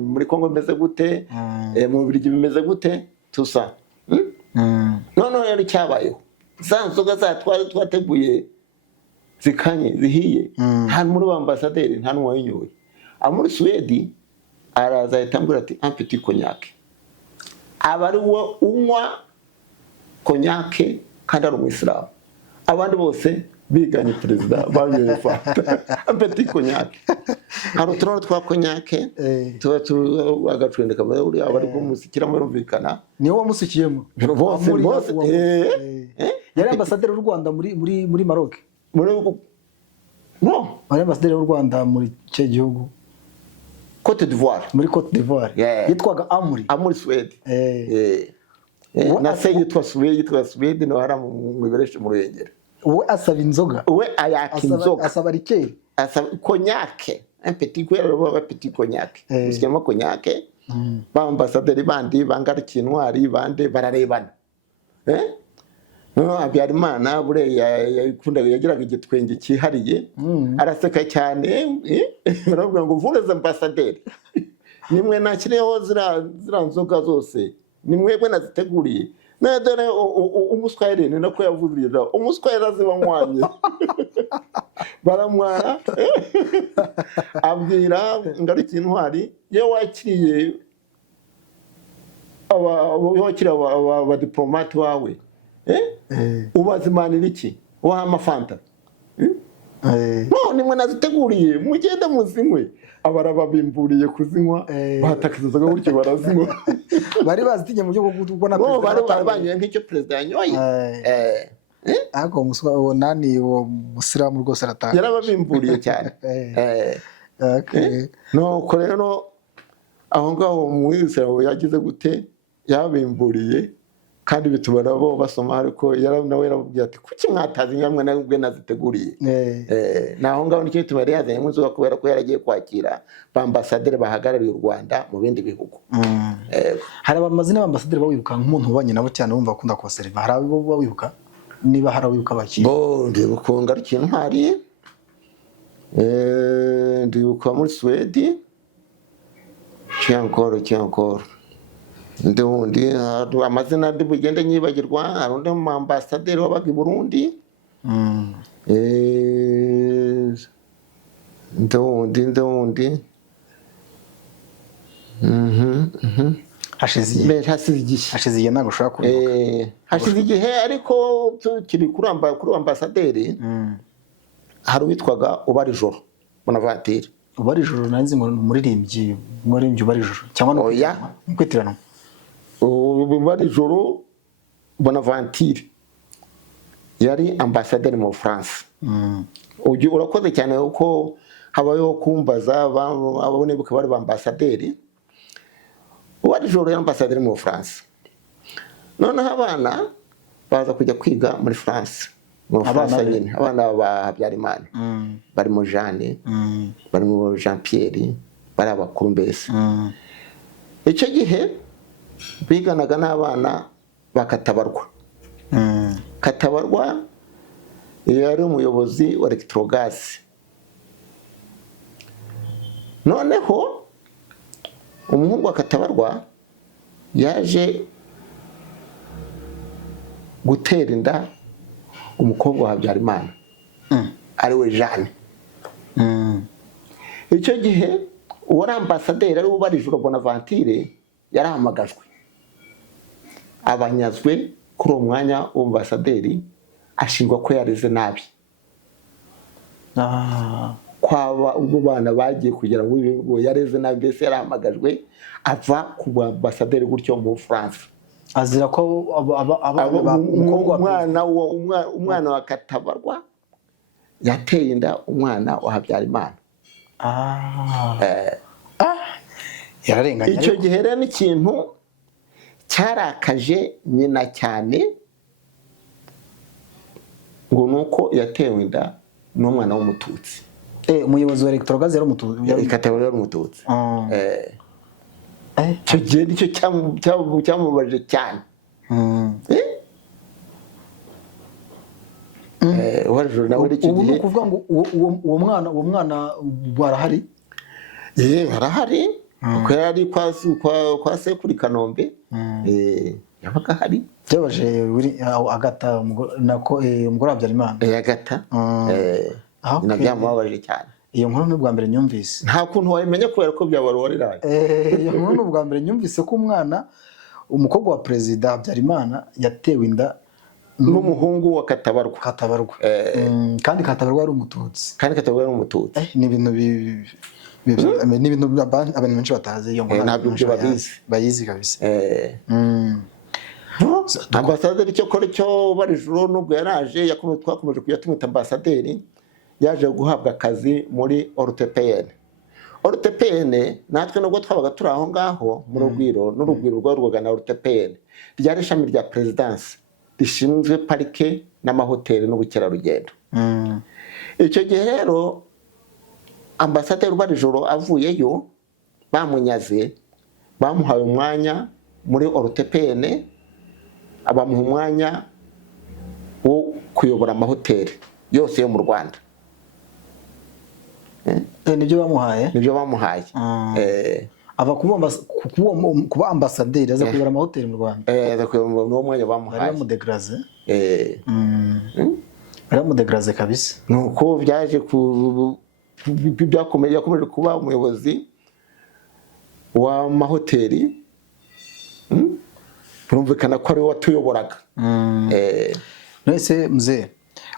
muri Kongo bimeze gute, mu Bubiligi bimeze gute tusa. None yari cyabayeho za nzoga za twateguye zikanye zihiye nta muri ambasaderi nta n'uwayinyoye. Amuri Suwedi araza yitambura ati un petit cognac. Abari wo unywa cognac kandi ari umwisilamu. Abandi bose biganye perezida banyoye fanta un petit cognac. Hari utuntu twa cognac tuba agacwendeka bari abari kumusukira murumvikana. Niwe wamusukiyemo bose yari ambasaderi w'u Rwanda muri Maroc. No, ari ambasaderi w'u Rwanda muri cyo gihugu Côte d'Ivoire. Muri Côte d'Ivoire yitwaga Amuri Suwede. Na se yitwa Suwede no hara mu Ibereshe mu Ruhengeri. We asaba inzoga. We ayaka inzoga. Asaba rikeri. Asaba cognac. Un petit cognac. Usyemo cognac. Ba ambasaderi bandi bangarukiye intwari bande bararebana. no Habyarimana buriya yakundaga yagiraga igitwenge cyihariye araseka cyane baravuga ngo vous les ambassadeurs nimwe nakiriyeho zira nzoga zose nimwebwe naziteguriye na dore umuswahili ni nako yavurira umuswahili azibanywanye baramwara abwira ngarukiye intwari iyo wakiriye aba diplomate wawe ubazimanira iki ubaha amafanta no nimwe naziteguriye mugende muzinywe abarababimburiye kuzinywa bahatakizaga gutyo barazinywa bari bazitinye mu byo kubona no bari banyoye nk'icyo perezida yanyoye ariko uwo nani uwo musiramu rwose aratanga yarababimburiye cyane no rero aho ngaho mu Israel yagize gute yabimburiye kandi bituma nabo basoma ariko nawe yarababwiye ati kuki mwatazi ngamwe nabwe naziteguriye naho ngaho nicyo bituma yazanye inzoga kubera ko yaragiye kwakira bambasaderi bahagarariye u Rwanda mu bindi bihugu. Hari amazina y'ambasaderi bawibuka nk'umuntu ubanye nabo cyane wumva akunda kubaseriva, hari abo bawibuka niba hari abibuka bakiri ndibuka ngarukiye intwari ndibuka muri Sweden cyankoro ndundi amazina ndi bugende nyibagirwa hari undi mu ambassadeur wabaga i Burundi ndundi hashize igihe ntabwo ushobora kubibuka hashize igihe ariko tukiri kuri ambassadeur hari uwitwaga Ubarijoro Bonaventure. Ubarijoro nanzi ngo umuririmbyi Ubarijoro cyangwa no kwitirana Ubarijoro Bonaventure yari ambassadeur mu France. Urakoze cyane uko habayeho kumbaza abone buka bari ambassadeur. Ubarijoro yari ambassadeur mu France. Noneho abana baza kujya kwiga muri France. Abana ba Habyarimana bari mu Jeanne bari mu Jean Pierre bari abakuru mbese. Icyo gihe biganaga n'abana bakatabarwa. Katabarwa yari umuyobozi wa Electrogas. Noneho umuhungu wa Katabarwa yaje gutera inda umukobwa wa Habyarimana ari we Jeanne. Icyo gihe uwo ambassadeur ari Ubarijoro Bonaventure yarahamagajwe abanyazwe kuri uwo mwanya w'ambassadeur ashingwa ko yareze nabi kwaba ubwo bana bagiye kugira ngo yareze nabi mbese yarahamagajwe ava ku ambassadeur gutyo mu France azira ko umwana wa Katabarwa yateye inda umwana wa Habyarimana. Yararenganye. Icyo gihe rero n'ikintu cyarakaje nyina cyane ngo nuko yatewe inda n'umwana w'umututsi. Umuyobozi wa Electrogas yari umututsi. Katabarwa yari umututsi. Icyo gihe nicyo cyamubaje cyane. Ubarijoro nawe icyo gihe kuvuga ngo uwo mwana barahari. Barahari kuko yari kwa sekuri Kanombe. Yabaga hari byabaje Agata nako umugore wa Habyarimana. Agata nabyamubabaje cyane. Iyo nkuru ni ubwa mbere nyumvise. Nta kuntu wayimenya kubera ko byabarwariraye. Iyo nkuru ni ubwa mbere nyumvise ko umukobwa wa Perezida Habyarimana yatewe inda n'umuhungu wa Katabarwa. Kandi Katabarwa ari umututsi. Ni ibintu abantu benshi batazi iyo nkuru. Ntabyo bayizi kabisa. Ambassadeur icyo kora cyo Ubarijoro nubwo yaraje twakomeje kujya tumwita ambassadeur yaje guhabwa akazi muri ORTPN. ORTPN natwe nubwo twabaga turi aho ngaho mu Rugwiro n'urugwiro rwa na ORTPN ryari ishami rya Presidence rishinzwe parike n'amahoteli n'ubukerarugendo. Icyo gihe rero ambassadeur Ubarijoro avuyeyo bamunyaze bamuhaye umwanya muri ORTPN abamuha umwanya kuyobora amahoteli yose yo mu Rwanda. Nibyo bamuhaye? Nibyo bamuhaye. Ava kuba ambasaderi aza kuyobora amahoteli mu Rwanda. Aza kuyobora n'uwo mwanya bamuhaye. Baramudegraze. Baramudegraze kabisa. Nuko byaje yakomeje kuba umuyobozi w'amahoteli. Birumvikana ko ari we watuyoboraga. Nese mzee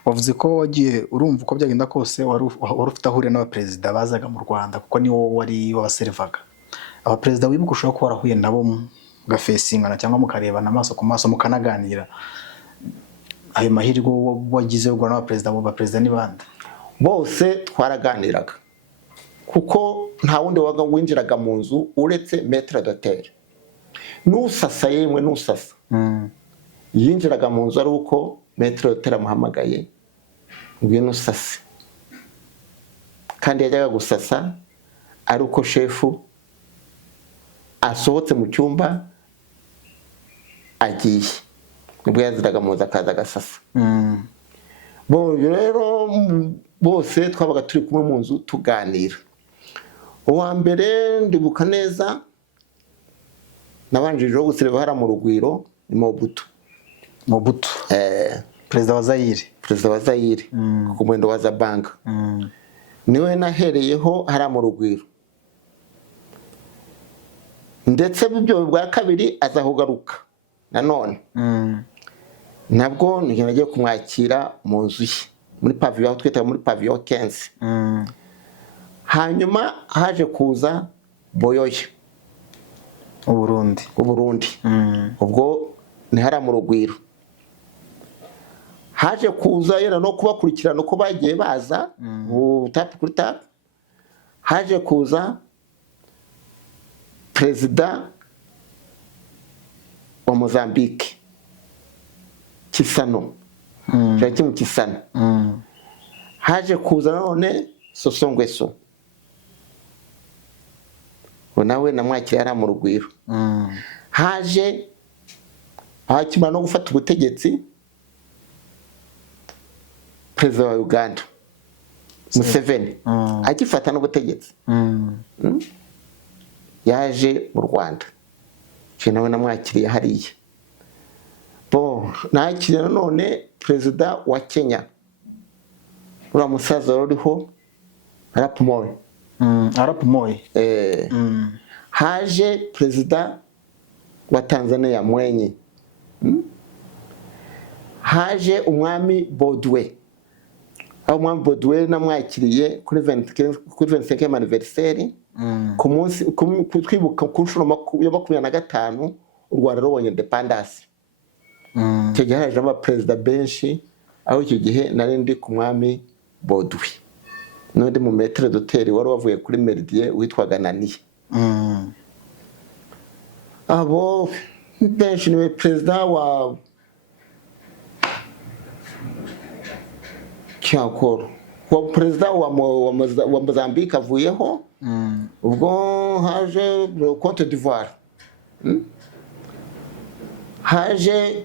wavuze ko wagiye urumva uko byagenda kose wari ufite ahuriye n'abaperezida bazaga mu Rwanda kuko ni wowe wari wabaservaga. Abaperezida wibuka ushobora ko warahuye nabo mugafesingana cyangwa mukarebana amaso ku maso mukanaganira, ayo mahirwe wagize yo guhura n'abaperezida ni bande? Bose twaraganiraga kuko nta wundi winjiraga mu nzu uretse maître d'hôtel. Nusasa yemwe nusasa yinjiraga mu nzu ari uko maître d'hôtel amuhamagaye ngwino usase, kandi yajyaga gusasa ari uko shefu asohotse mu cyumba agiye, nibwo yaziraga mu nzu akaza agasasa. Rero bose twabaga turi kumwe mu nzu tuganira. Uwa mbere ndibuka neza nabanjije gusireba hara mu Rugwiro ni Mobutu. Perezida wa Zaire. Ku mwendo wa Zabanga. Niwe nahereyeho hara mu Rugwiro. Ndetse bibyo bwa kabiri azahugaruka nanone. Nabwo nagiye kumwakira mu nzu ye muri pavillon, twita muri pavillon 15. Hanyuma haje kuza Boyoyo Uburundi. Ubwo ni hara mu Rugwiro. Haje kuza yera no kubakurikirana uko bagiye baza tapi kuri tapi. Haje kuza perezida wa Mozambique Kisano. Joaquim Kisano. Haje kuza none Sassou Nguesso. Nawe namwakira hara mu Rugwiro. Haje akimara no gufata ubutegetsi perezida wa Uganda Museveni agifata n'ubutegetsi. Yaje mu Rwanda. Nawe namwakiriye hariya. Nakiriye none perezida wa Kenya uriya musaza uriho Arap Moi. Haje perezida wa Tanzania Mwinyi. Haje umwami Baudouin. Umwami Baudouin namwakiriye kuri 25e anniversaire ku munsi twibuka ku nshuro ya 25 u Rwanda rubonye independence. Icyo gihe haje abaperezida benshi, aho icyo gihe nari ndi ku mwami Baudouin n'undi mu maître d'hôtel wari wavuye kuri Meridien witwaga Naniye. Abo benshi ni perezida wa Kiakoro, perezida wa Mozambique avuyeho. Ubwo haje Cote d'Ivoire. Haje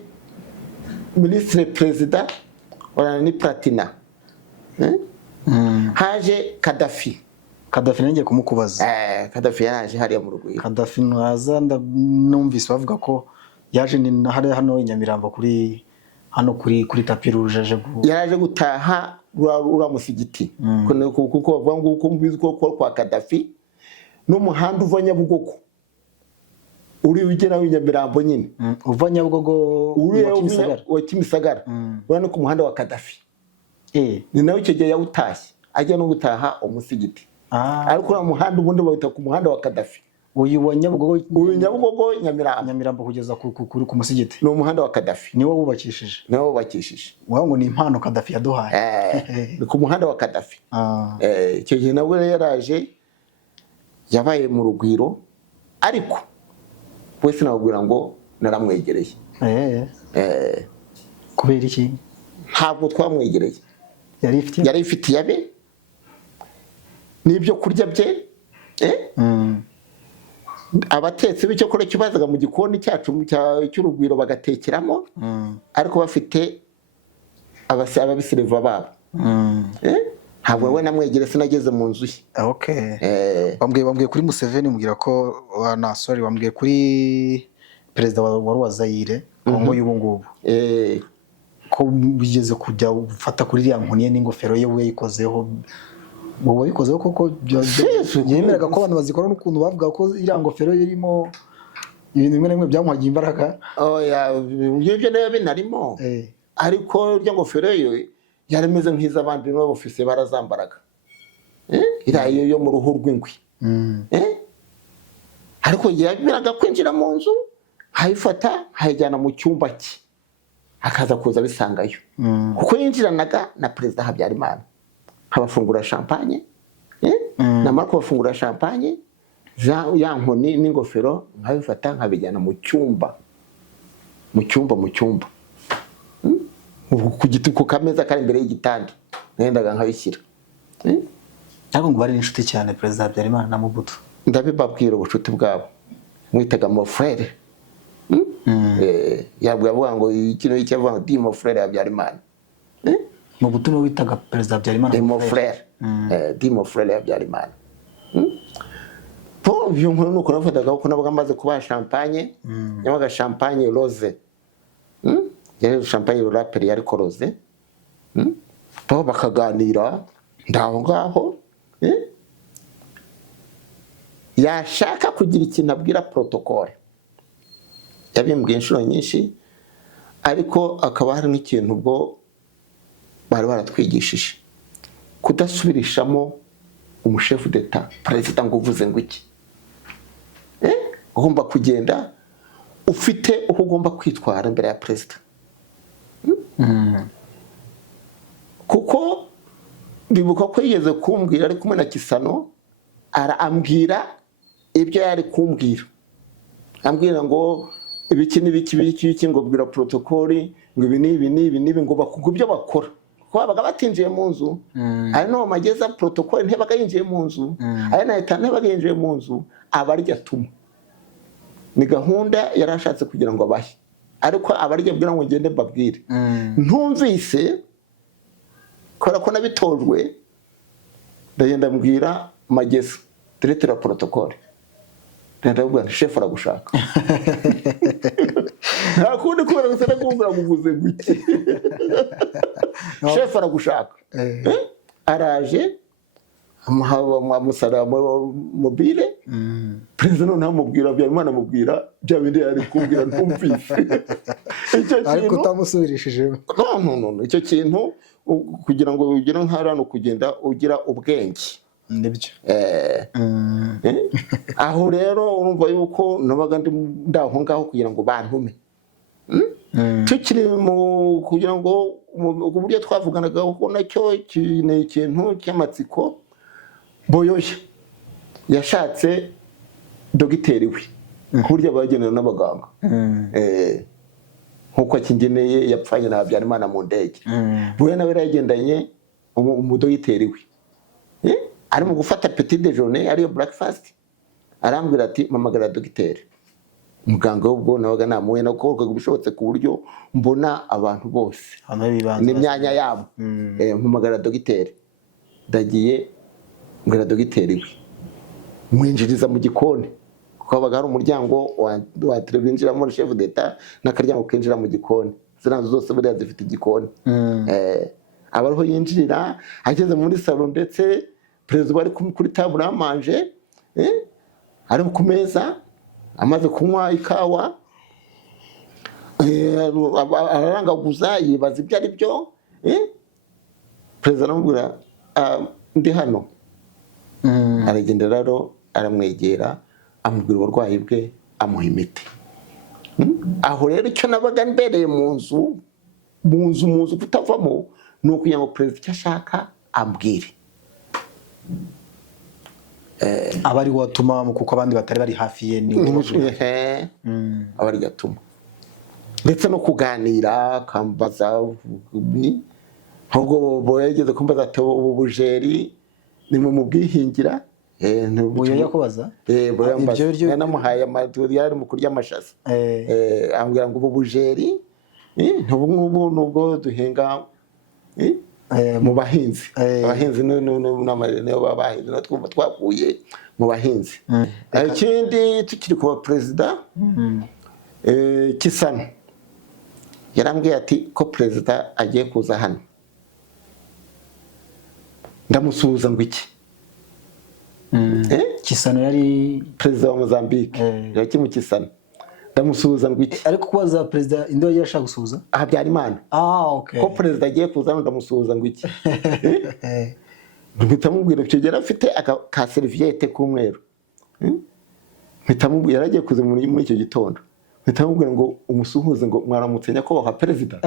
ministre perezida Orani Platina. Haje Gaddafi nenge kumukubaza. Gaddafi yaje hariya mu Rugwiro. Gaddafi nwaza numvise bavuga ko yaje ni hano i Nyamirambo kuri tapi rouge yaje gutaha uramusigiti kuko bavuga ngo uko mbizi ko kwa Gaddafi n'umuhanda uva Nyabugogo uri ugera i Nyamirambo nyine uva Nyabugogo wa Kimisagara urana ku muhanda wa Gaddafi. Ni nawe icyo gihe yawutashye ajya no gutaha umusigiti. Ariko uriya muhanda ubundi bawita ku muhanda wa Gaddafi. Uyu wa Nyabugogo Nyamirambo kugeza ku musigiti ni umuhanda wa Gaddafi. Niwo wubakishije. Ngo ni impano Gaddafi yaduhaye. Ni ku muhanda wa Gaddafi. Icyo gihe nabwo yaraje yabaye mu Rugwiro, ariko wese nababwira ngo naramwegereye. Kubera iki? Ntabwo twamwegereye. Yari ifite yabe n'ibyo kurya bye. Abatetsi b'icyo kora kibazaga mu gikoni cyacu cy'Urugwiro bagatekeramo, ariko bafite ababisiriva babo. Ntabwo we namwegere sinageze mu nzu ye. Okay. Bambwiye kuri Museveni umbwira ko wambwiye kuri perezida wa Zaire Kongo y'ubu ngubu. Ko bigeze kujya gufata kuri iriya nkoni ye n'ingofero ye we yikozeho. Wowe wayikozeho koko yemeraga ko abantu bazikora n'ukuntu bavuga ko iriya ngofero irimo ibintu bimwe na bimwe byamuhagiye imbaraga. Oya, ibyo nayo binarimo. Ariko irya ngofero yo yarimeze nk'iz'abandi n'abofisiye barazambaraga. Iriya yo mu ruhu rw'ingwe. Ariko yabiraga kwinjira mu nzu hayifata hayijyana mu cyumba cye akaza kuza bisangayo. Kuko yinjiranaga na perezida Habyarimana habafungura champagne, namara kubafungura champagne ya nkoni n'ingofero nkabifata nkabijyana mu cyumba ku giti ku kameza kari imbere y'igitanda nendaga nkabishyira. Ntabwo ngo bari inshuti cyane perezida Habyarimana na Mobutu. Ndabibabwira ubucuti bwabo mwitaga mon frère. Yavuga ngo ikintu cyavuga ngo di mon frère Habyarimana. Mobutu no witaga perezida Habyarimana mon frère. Di mon frère Habyarimana. Po byo nkuru nuko nafataga ko nabaga maze kuba champagne, yabaga champagne rose. Yari champagne rapper yari ko rose. Po bakaganira ndaho ngaho. Yashaka kugira ikintu abwira protocole. Yabimbwiye inshuro nyinshi ariko akaba hari n'ikintu ubwo bari baratwigishije kudasubirishamo umushefu d'etat perezida ngo uvuze ngo iki. Ugomba kugenda ufite uko ugomba kwitwara imbere ya perezida. Kuko bibuka ko yigeze kumbwira ari kumwe na Kisano arambwira ibyo yari kumbwira. Ambwira ngo ibiki ngo bwira protocole ngo ibi ngo bakugubyo bakora. Ko babaga batinjiye mu nzu ari no mageza protocole ntebaga yinjiye mu nzu ari na leta ntebaga yinjiye mu nzu abarya tuma. Ni gahunda yarashatse kugira ngo abahe ariko abarya bwira ngo ngende babwire. Ntumvise kora ko nabitojwe ndagenda mbwira mageza directeur protocole. Ndabwira chef aragushaka. Nta kundi kubera gusana kumbura kuvuze guki. Chef aragushaka. Araje amusara mobile. Perezida none amubwira Habyarimana amubwira bya bindi yari kumbwira ntumvise. Ariko utamusubirishije. No icyo kintu kugira ngo ugire nkarano kugenda ugira ubwenge. Nibyo. Aho rero urumva yuko nabaga ndaho ngaho kugira ngo bantume. Tukiri mu kugira ngo uburyo twavuganaga ko nacyo ni ikintu cy'amatsiko. Boyoye yashatse dogiteri we kurya bagenera n'abaganga. Nkuko akingeneye yapfanye na Habyarimana mu ndege. Buye nawe yagendanye umudogiteri we. Ari mu gufata petit déjeuner ariyo breakfast arambwira ati mamagara dogiteri. Muganga ubwo nabaga namuwe no koga gubishobotse ku buryo mbona abantu bose n'imyanya yabo. Mpamagara dogiteri. Ndagiye mbwira dogiteri we mwinjiriza mu gikoni kuko abaga hari umuryango wa televiziyo muri chef d'etat n'akaryango kinjira mu gikoni. Zinazo zose buriya zifite igikoni. Abariho yinjirira ageze muri salon ndetse perezida bari kuri table amanje ari ku meza amaze kunywa ikawa ararangaguza yibaza ibyo ari byo. Perezida aramubwira ndi hano. Aragenda rero aramwegera amubwira uburwayi bwe amuha imiti. Aho rero icyo nabaga mbereye mu nzu kutavamo ni ukugira ngo perezida icyo ashaka ambwire. Abari watuma kuko abandi batari bari hafi ye ni abari gatuma ndetse no kuganira kambaza ahubwo boyegeze kumbaza ati ubu bujeri ni mu bwihingira. Buyo yakubaza boyambaza namuhaye amaduri yari mu kurya amashaza. Ambwira ngo ubu bujeri nubwo duhenga mu bahinzi abahinzi niyo babahinzi no twumva twakuye mu bahinzi. Ikindi tukiri kuba perezida Kisano yarambwiye ati ko perezida agiye kuza hano, ndamusuhuza ngo iki. Kisano yari perezida wa Mozambique, yaki mu Kisano, ndamusuhuza ngo iki. Ariko kubaza perezida indi yagiye ashaka gusuhuza Habyarimana, okay, ko perezida agiye kuza hano ndamusuhuza ngo iki. Mpita mubwira icyo gihe afite ka serviette k'umweru, mpita mubwira yaragiye kuza muri icyo gitondo, mpita mubwira ngo umusuhuze ngo mwaramutse nyakubahwa perezida.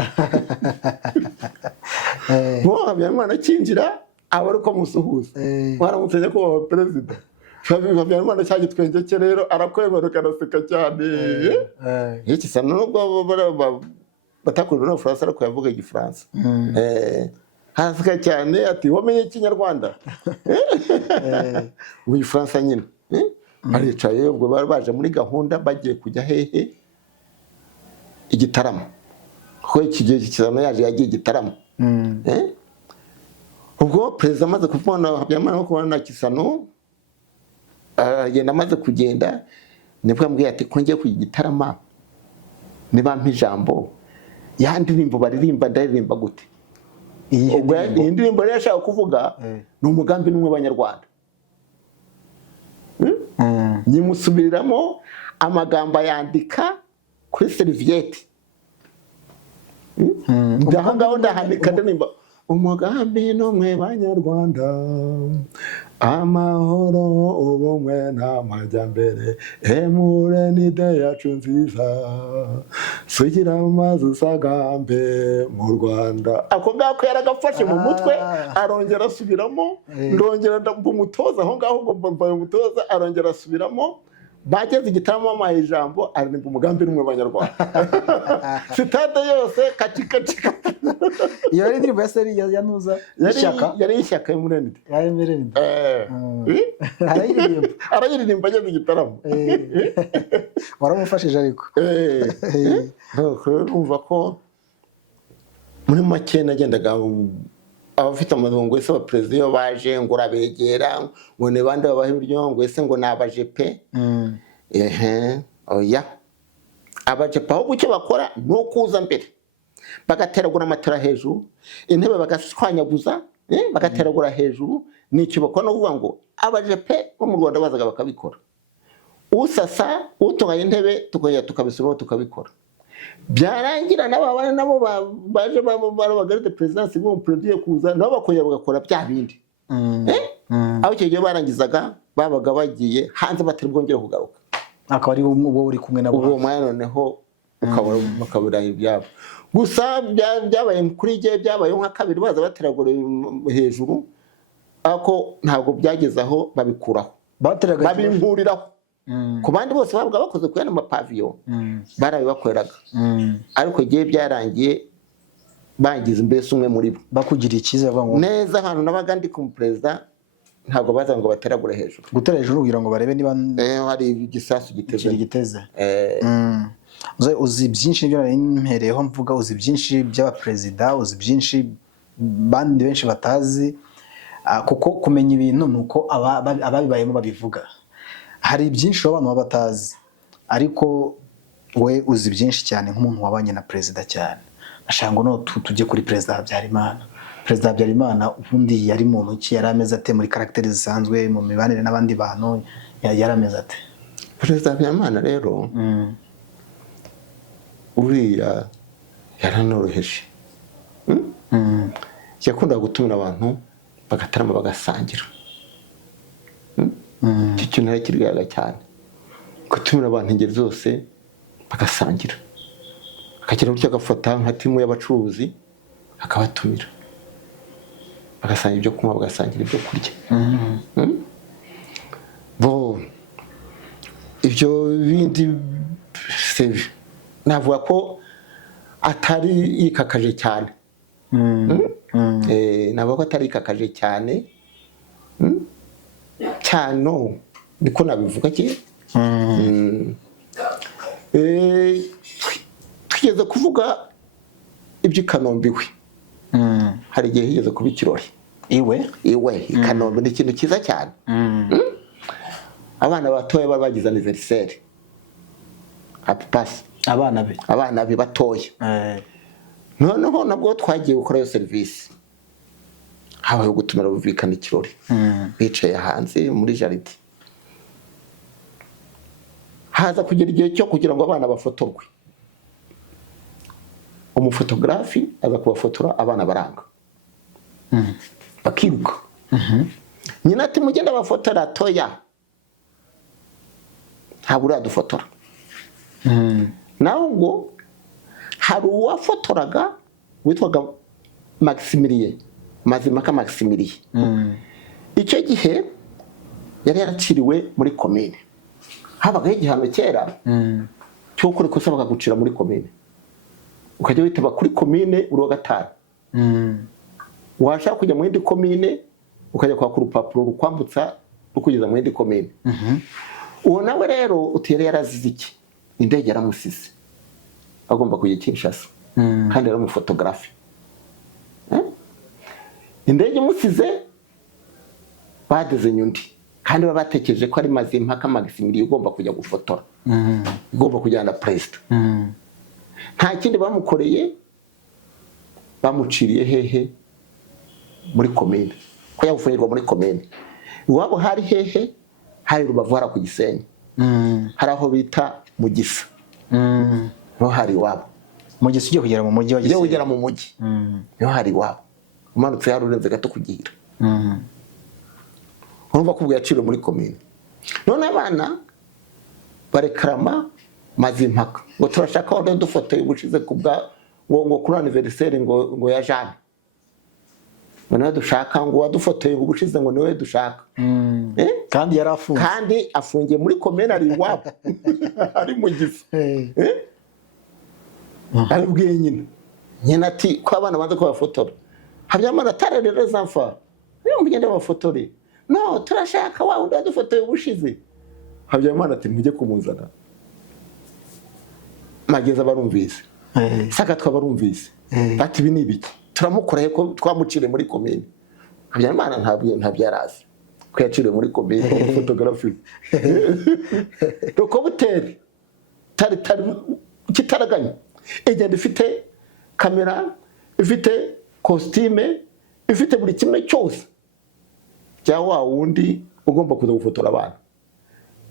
Habyarimana akinjira aba ari uko musuhuza, mwaramutse nyakubahwa perezida. Habyarimana cya gitwenge cye rero arakwebaruka araseka cyane. Kisano nubwo batakurira n'Abafaransa ariko yavuga Igifaransa, haseka cyane ati wamenye Ikinyarwanda. Mu Gifaransa nyine baricaye, ubwo bari baje muri gahunda bagiye kujya hehe Igitaramo, kuko iki gihe Kisano yagiye Igitaramo. Ubwo perezida amaze kubona Habyarimana no kubona Kisano agenda, amaze kugenda nibwo ambwiye ati ko ngiye kujya Igitarama, niba mpa ijambo ya ndirimbo baririmba ndaririmba gute. Iyi ndirimbo rero ashaka kuvuga ni umugambi n'umwe w'Abanyarwanda. Nyimusubiriramo amagambo yandika kuri serviette, ndahangaho ndahandika ndirimba umugambi n'umwe w'Abanyarwanda, amahoro ubumwe n'amajyambere, emure n'ide yacu nziza, sugira amazi usagambe mu Rwanda. Ako ngako yaragafashe mu mutwe, arongera asubiramo, ndongera ndumutoza aho ngaho, ngo mbaye umutoza, arongera asubiramo. Bageze Igitaramo amaye ijambo aririmba umugambi n'umwe w'Abanyarwanda. Sitade yose kacikacika. Iyo ari indirimbo ya seri ya Nuza yari ishyaka y'Umurenide. Arayiririmba ageze Igitaramo. Waramufashije ariko. Urumva ko muri make nagendaga abafite amadongo ese abaperezida iyo baje ngo urabegera ngo ne bande babaha ibiryo ngo ese ngo nabaje pe. Oya, abaje pa ahubwo icyo bakora no kuza mbere bagateragura amatara hejuru, intebe bagashwanyaguza, bagateragura hejuru. Nicyo bakora no kuvuga ngo abaje pe bo mu Rwanda bazaga bakabikora, usasa utunganya intebe tukabisura tukabikora. Byarangira n'abana nabo baje bagaride presidence ngo perezida kuza nabo bakoye bagakora bya bindi. Aho icyo gihe barangizaga babaga bagiye hanze batari bwongera kugaruka, akaba ari uwo uri kumwe nabo. Uwo mwanya noneho ukabura ibyabo. Gusa byabaye kuri gihe byabaye nka kabiri baza bateragura hejuru, ako ntabwo byageze aho babikuraho, babimburiraho. Ku bandi bose bavuga bakoze kuyana amapaviyo barabibakoreraga, ariko gihe byarangiye bagize mbese umwe muri bo bakugiriye ikiza bango neza. Ahantu nabaga ndi ku perezida ntabwo baza ngo bateragure hejuru, gutera hejuru kugira ngo barebe niba hari igisasu giteze. Uzi byinshi byo narimpereyeho mvuga, uzi byinshi by'abaperezida, uzi byinshi bandi benshi batazi, kuko kumenya ibintu nuko ababibayemo babivuga. Hari byinshi abantu baba batazi, ariko we uzi byinshi cyane nk'umuntu wabanye na perezida cyane. Ashaka ngo no tujye kuri perezida Habyarimana. Perezida Habyarimana ubundi yari muntu ki, yari ameze ate muri karakteri zisanzwe, mu mibanire n'abandi bantu yari ameze ate? Perezida Habyarimana rero uriya yaranoroheje. Yakundaga gutumira abantu bagatarama bagasangira. Icyo kintu yarakiryaga cyane, gutumira abantu ingeri zose bagasangira. Akagira gutya agafata nka timu y'abacuruzi akabatumira, bagasangira ibyo kunywa, bagasangira ibyo kurya. Bo ibyo bindi navuga ko atari yikakaje cyane. Navuga ko atari yikakaje cyane cyane, niko nabivuga ki. Tugeze kuvuga iby'Ikanombe we hari igihe higeze kuba ikirori iwe i Kanombe. Ni ikintu cyiza cyane. Abana batoya bari bagize anniversaire, happy birthday, abana be batoya. Noneho nabwo twagiye gukora iyo serivisi, habaye gutumira bumvikana ikirori, bicaye hanze muri jaride. Haza kugera igihe cyo kugira ngo abana bafotorwe, umufotografi aza kubafotora, abana baranga bakiruka. Nyina ati mugenda bafotora, toya ntabwo uradufotora. Naho ngo hari uwafotoraga witwaga Maximilien, Mazimaka Maximilien. Icyo gihe yari yaraciriwe muri komine, habaga igihano kera cyo kuri kosa bakagucira muri komine, ukajya witaba kuri komine uri wa gatanu. Washaka kujya mu yindi komine ukajya kwaka urupapuro rukwambutsa rukugeza mu yindi komine. Uwo nawe rero utiyere yarazize iki, indege yaramusize, agomba kujya Kinshasa, kandi yari umufotografi. Indege imusize badeze nyundi, kandi baba batekereje ko ari Mazimpaka Maximilien ugomba kujya gufotora, ugomba kujyana perezida. Nta kindi bamukoreye, bamuciriye hehe, muri komine, ko yafungirwa muri komine. Iwabo hari hehe, hari Rubavu, hara ku Gisenyi, hari aho bita mu Gisa, niho hari iwabo. Mu Gisa ugiye kugera mu mujyi wa Gisenyi, ugiye kugera mu mujyi, niho hari iwabo. Umanutse hari urenze gato kugira. Urumva ko ubwo yaciriwe muri komine. None abana barekarama Mazimpaka ngo turashaka aho dufotoye ubushize kubwa ngo kuri anniversaire ngo ya Jeanne, ngo nawe dushaka, ngo wadufotoye ubushize ngo niwe dushaka. Kandi yari afunze, kandi afungiye muri komine, ari iwabo ari mu Gisa. Aribwiye nyina ati ko abana banze ko bafotora, Habyarimana atarerera zamfa, niyo mugende bafotore. No, turashaka wa undi wadufotoye ubushize. Habyarimana ati mujye kumuzana. Mageza barumvise, saka twabarumvise, bati ibi ni ibiki, turamukoreye ko twamucire muri komine. Habyarimana ntabyo yarazi ko yacire muri komine fotografi. Dokobuteri tari kitaraganya, igenda ifite kamera, ifite costume, ifite buri kimwe cyose cya wa wundi ugomba kuza gufotora abana.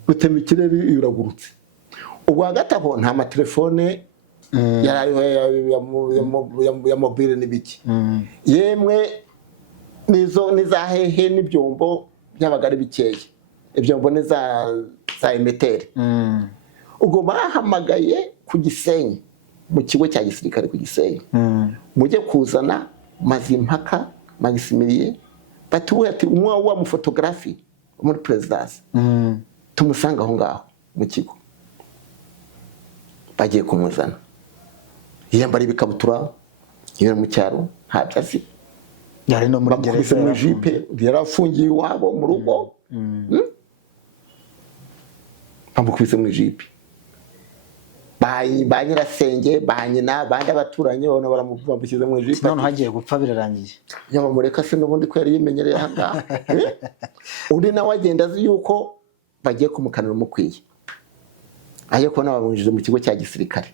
Gutema ikirere yuragurutse. Ubwo gatabo nta matelefone ya mobile n'ibiki, yemwe niza hehe n'ibyombo byabaga ari bikeye, ibyombo ni za emeteri. Ubwo bahamagaye ku Gisenyi, mu kigo cya gisirikare ku Gisenyi, mujye kuzana Mazimpaka Maximilien, batuwe ati umwe wa mu fotografi muri presidence, tumusanga aho ngaho mu kigo. Bagiye kumuzana, yiyambara ibikabutura, yari mu cyaro, nta byasi, yari no muri gereza, mu jipe, yarafungiye iwabo mu rugo. Bamukubise mu jipe, ba nyirasenge, ba nyina, bandi abaturanyi bona baramushyize mu jipe. None hagiye gupfa birarangiye, yamamureka se n'ubundi ko yari yimenyereye aha ngaha. Undi nawe agenda azi yuko bagiye kumukanira umukwiye, aje kubona babunjije mu kigo cya gisirikare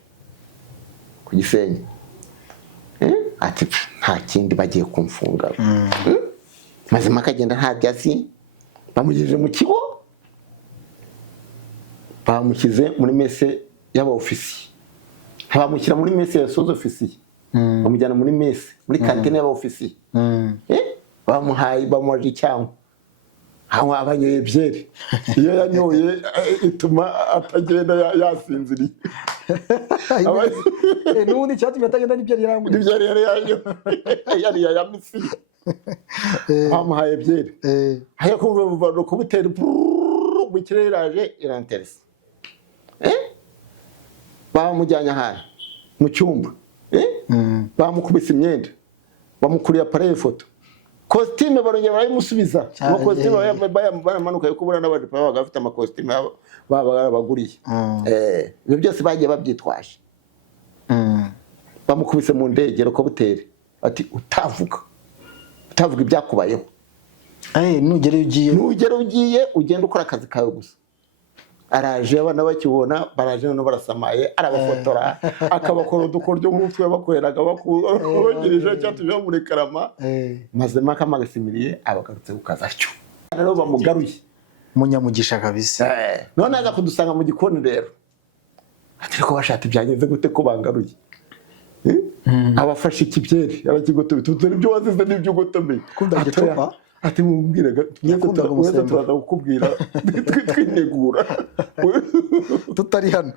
ku Gisenyi. Ati nta kindi bagiye kumfunga. Mazimpaka agenda nta byasi, bamugejeje mu kigo, bamushyize muri mese y'aba ofisiye, bamushyira muri mese ya sozo ofisiye, bamujyana muri mese, muri kantine y'aba ofisiye. Bamuhaye icyango, aho abanyoye byeri, iyo yanyoye ituma atagenda yasinziriye. N'ubundi cyatumye atagenda n'ibyeri yaranguye, n'ibyeri yari ya Misiri. Bamuhaye byeri, aho kumva kubutera mu kirere iraje iranterese. Bamujyanye ahantu mu cyumba, bamukubise imyenda, bamukuriye appareil photo, costume barongera barayimusubiza. Costume baramanuka yo kubura n'abaje babaga bafite ama costume baba baguriye. Ibyo byose bagiye babyitwaje. Bamukubise mu ndege Rokobuteri, ati utavuga ibyakubayeho, nugera ugiye ugenda ukora akazi kawe gusa. Araje abana bakibona baraje none barasamaye, arabafotora akabakora udukoryo nk'utwe bakoreraga bagirije cyatuje muri Karama, maze makamagasimiriye abagarutse kukaza cyo rero bamugaruye munyamugisha kabisa. None aza kudusanga mu gikoni rero, ati ko bashati byagenze gute ko bangaruye, abafashe ikibyeri arakigotobe, tutari byo wazize n'ibyo gotomeye kunda gitopa, ati mubwiraga twese turaza kukubwira twinegura tutari hano,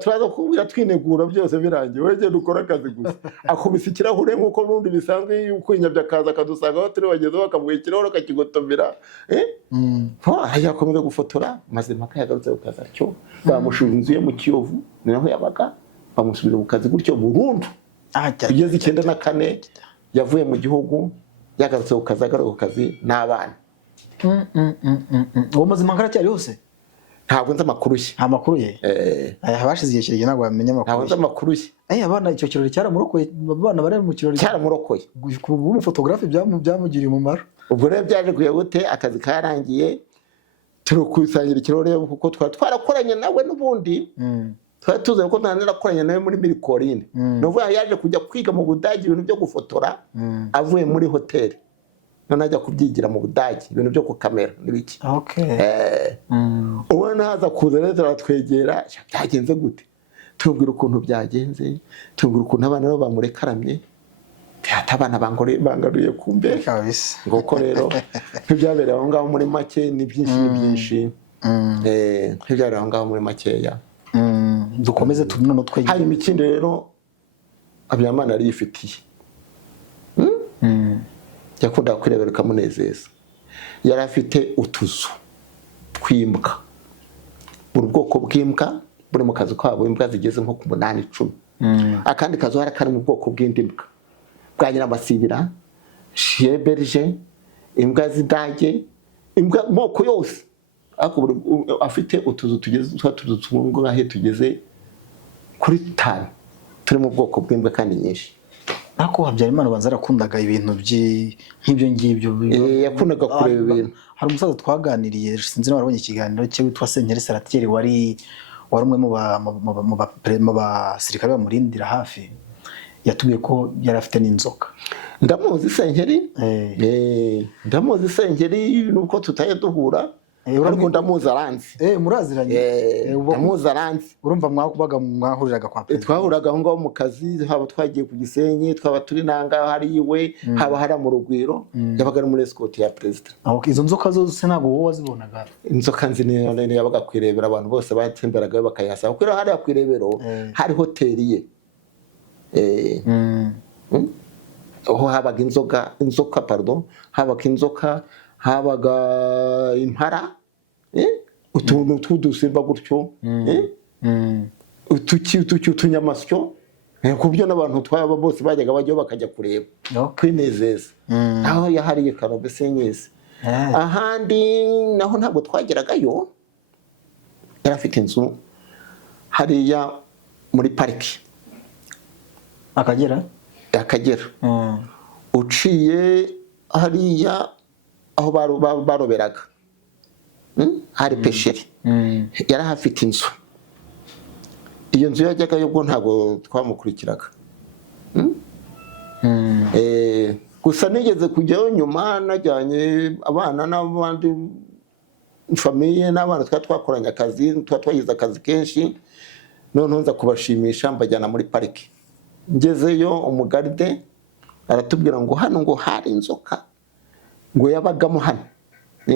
turaza kukubwira twinegura byose birangiye, wewe genda ukora akazi gusa. Akubise ikirahure nk'uko n'undi bisanzwe kwinyabya akaza akadusanga aho turi bagezeho bakamuha ikirahure akakigotomera, yakomeza gufotora, maze mpaka yagarutse ku kazi atyo, bamushura inzu ye mu Kiyovu niho yabaga, bamusubiza ku kazi gutyo burundu. Kugeza 94 yavuye mu gihugu, yagarutse ku kazi n'abana. Uwo mazima karacyari hose? Ntabwo nzi amakuru ye. Nta makuru ye? Habashize igihe kirekire ntabwo bamenya amakuru. Ntabwo nzi amakuru ye. Abana icyo kirori cyaramurokoye, abana bari mu kirori cyaramurokoye. Ubu fotografi byamugiriye umumaro. Ubwo rero byaje kuya gute, akazi karangiye, turukusangira ikirori kuko twarakoranye nawe n'ubundi. Twari tuzi ko narakoranye nawe muri Mirikorine. Novuga yaje kujya kwiga mu Budage ibintu byo gufotora, avuye muri hoteli. None ajya kubyigira mu Budage ibintu byo ku kamera n'ibiki. Ubona haza kuza rero turatwegera, byagenze gute? Tubwira ukuntu byagenze, tubwira ukuntu abana bo bamurekaramye. Ati abana bangaruye kumbe kabisa. Ngoko rero ntibyabereye aho ngaho muri make, ni byinshi. Ntibyabereye aho ngaho muri makeya. Dukomeze tunone twegera. Hari imikindi rero Habyarimana yari yifitiye. Yakunda kwirebera kamunezeza. Yari afite utuzu twimbwa. Buri bwoko bw'imbwa buri mu kazu kabo, imbwa zigeze nko ku 8-10. Akandi kazu hari kari mu bwoko bw'indimbwa. Bwa Nyiramasibira, Chien Berger, imbwa z'Idage, imbwa moko yose. Afite utuzu tugeze tw'utungo ngahe tugeze kuri 5 turi mu bwoko bw'imbwa kandi nyinshi. Ako Habyarimana banza arakundaga ibintu nk'ibyo ngibyo. Yakundaga kureba ibintu. Hari umusaza twaganiriye, sinzi nawe warabonye ikiganiro cye witwa Senyeri Salatiel, wari umwe mu basirikare bamurindira hafi, yatubwiye ko yari afite n'inzoka. Ndamuzi Senyeri, ndamuzi Senyeri nuko tutaye duhura. Ariko ndamuzi aranzi. Muraziranye. Ndamuzi aranzi. Urumva mwahuriraga kwa Perezida? Twahuraga aho ngaho mu kazi, haba twagiye ku Gisenyi, twaba turi nanga hari iwe, haba hari mu Rugwiro, yabaga ari muri escort ya Perezida. Izo nzoka zose ntabwo wowe wazibonaga? Inzoka nzi ni yabaga kwirebera, abantu bose batemberaga bakayasa. Kuko hari kwirebero hari hoteli ye. Aho habaga inzoka pardon, habaga inzoka, habaga impara, utuntu tudusimba gutyo, utunyamasyo, ku buryo n'abantu twaba bose bajyaga bajyaho bakajya kureba kwinezeza. Aho yahariye Kanombe Senyezi. Ahandi naho ntabwo twageragayo. Yari afite inzu hariya muri pariki Akagera. Uciye hariya aho baroberaga, hari pesheri, yari hafite inzu. Iyo nzu yajyagayo ubwo ntabwo twamukurikiraga. Gusa nigeze kujyayo nyuma, najyanye abana n'abandi famiye n'abana twakoranye akazi, twagize akazi kenshi, none nza kubashimisha mbajyana muri pariki. Ngezeyo umugaride aratubwira ngo hano ngo hari inzoka, ngo yabagamo hano.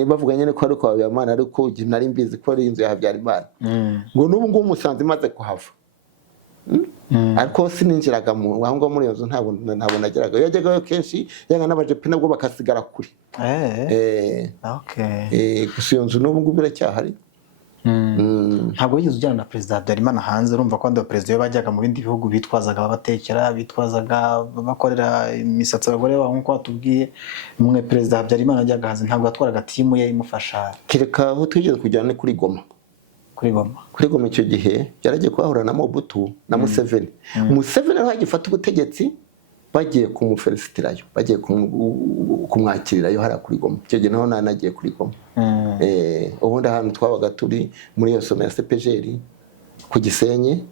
Bavuga nyine ko ari kwa Habyarimana, ariko nari mbizi ko ari inzu ya Habyarimana. Ngo n'ubu ngubu musanze imaze kuhava. Ariko sininjiraga aho ngaho muri iyo nzu, ntabwo nageraga. Yajyagayo kenshi, yanga n'abajepe nabwo bakasigara kuri. Gusa iyo nzu n'ubu ngubu iracyahari. Ntabwo wigeze ujyana na Perezida Habyarimana hanze? Urumva ko Perezida iyo bajyaga mu bindi bihugu bitwazaga ababatekera, bitwazaga bakorera imisatsi abagore babo nk'uko watubwiye. Mwe Perezida Habyarimana ajyaga hanze ntabwo yatwaraga timu ye imufasha? Kereka aho tugeze kujyana kuri Goma. Kuri Goma icyo gihe yaragiye kuhahura na Mobutu na Museveni. Museveni aho agifata ubutegetsi bagiye kumufelicitirayo, bagiye kumwakirirayo hariya kuri Goma. Icyo gihe naho nagiye kuri Goma. Ubundi ahantu twabaga turi muri iyo somo ya CPGL ku Gisenyi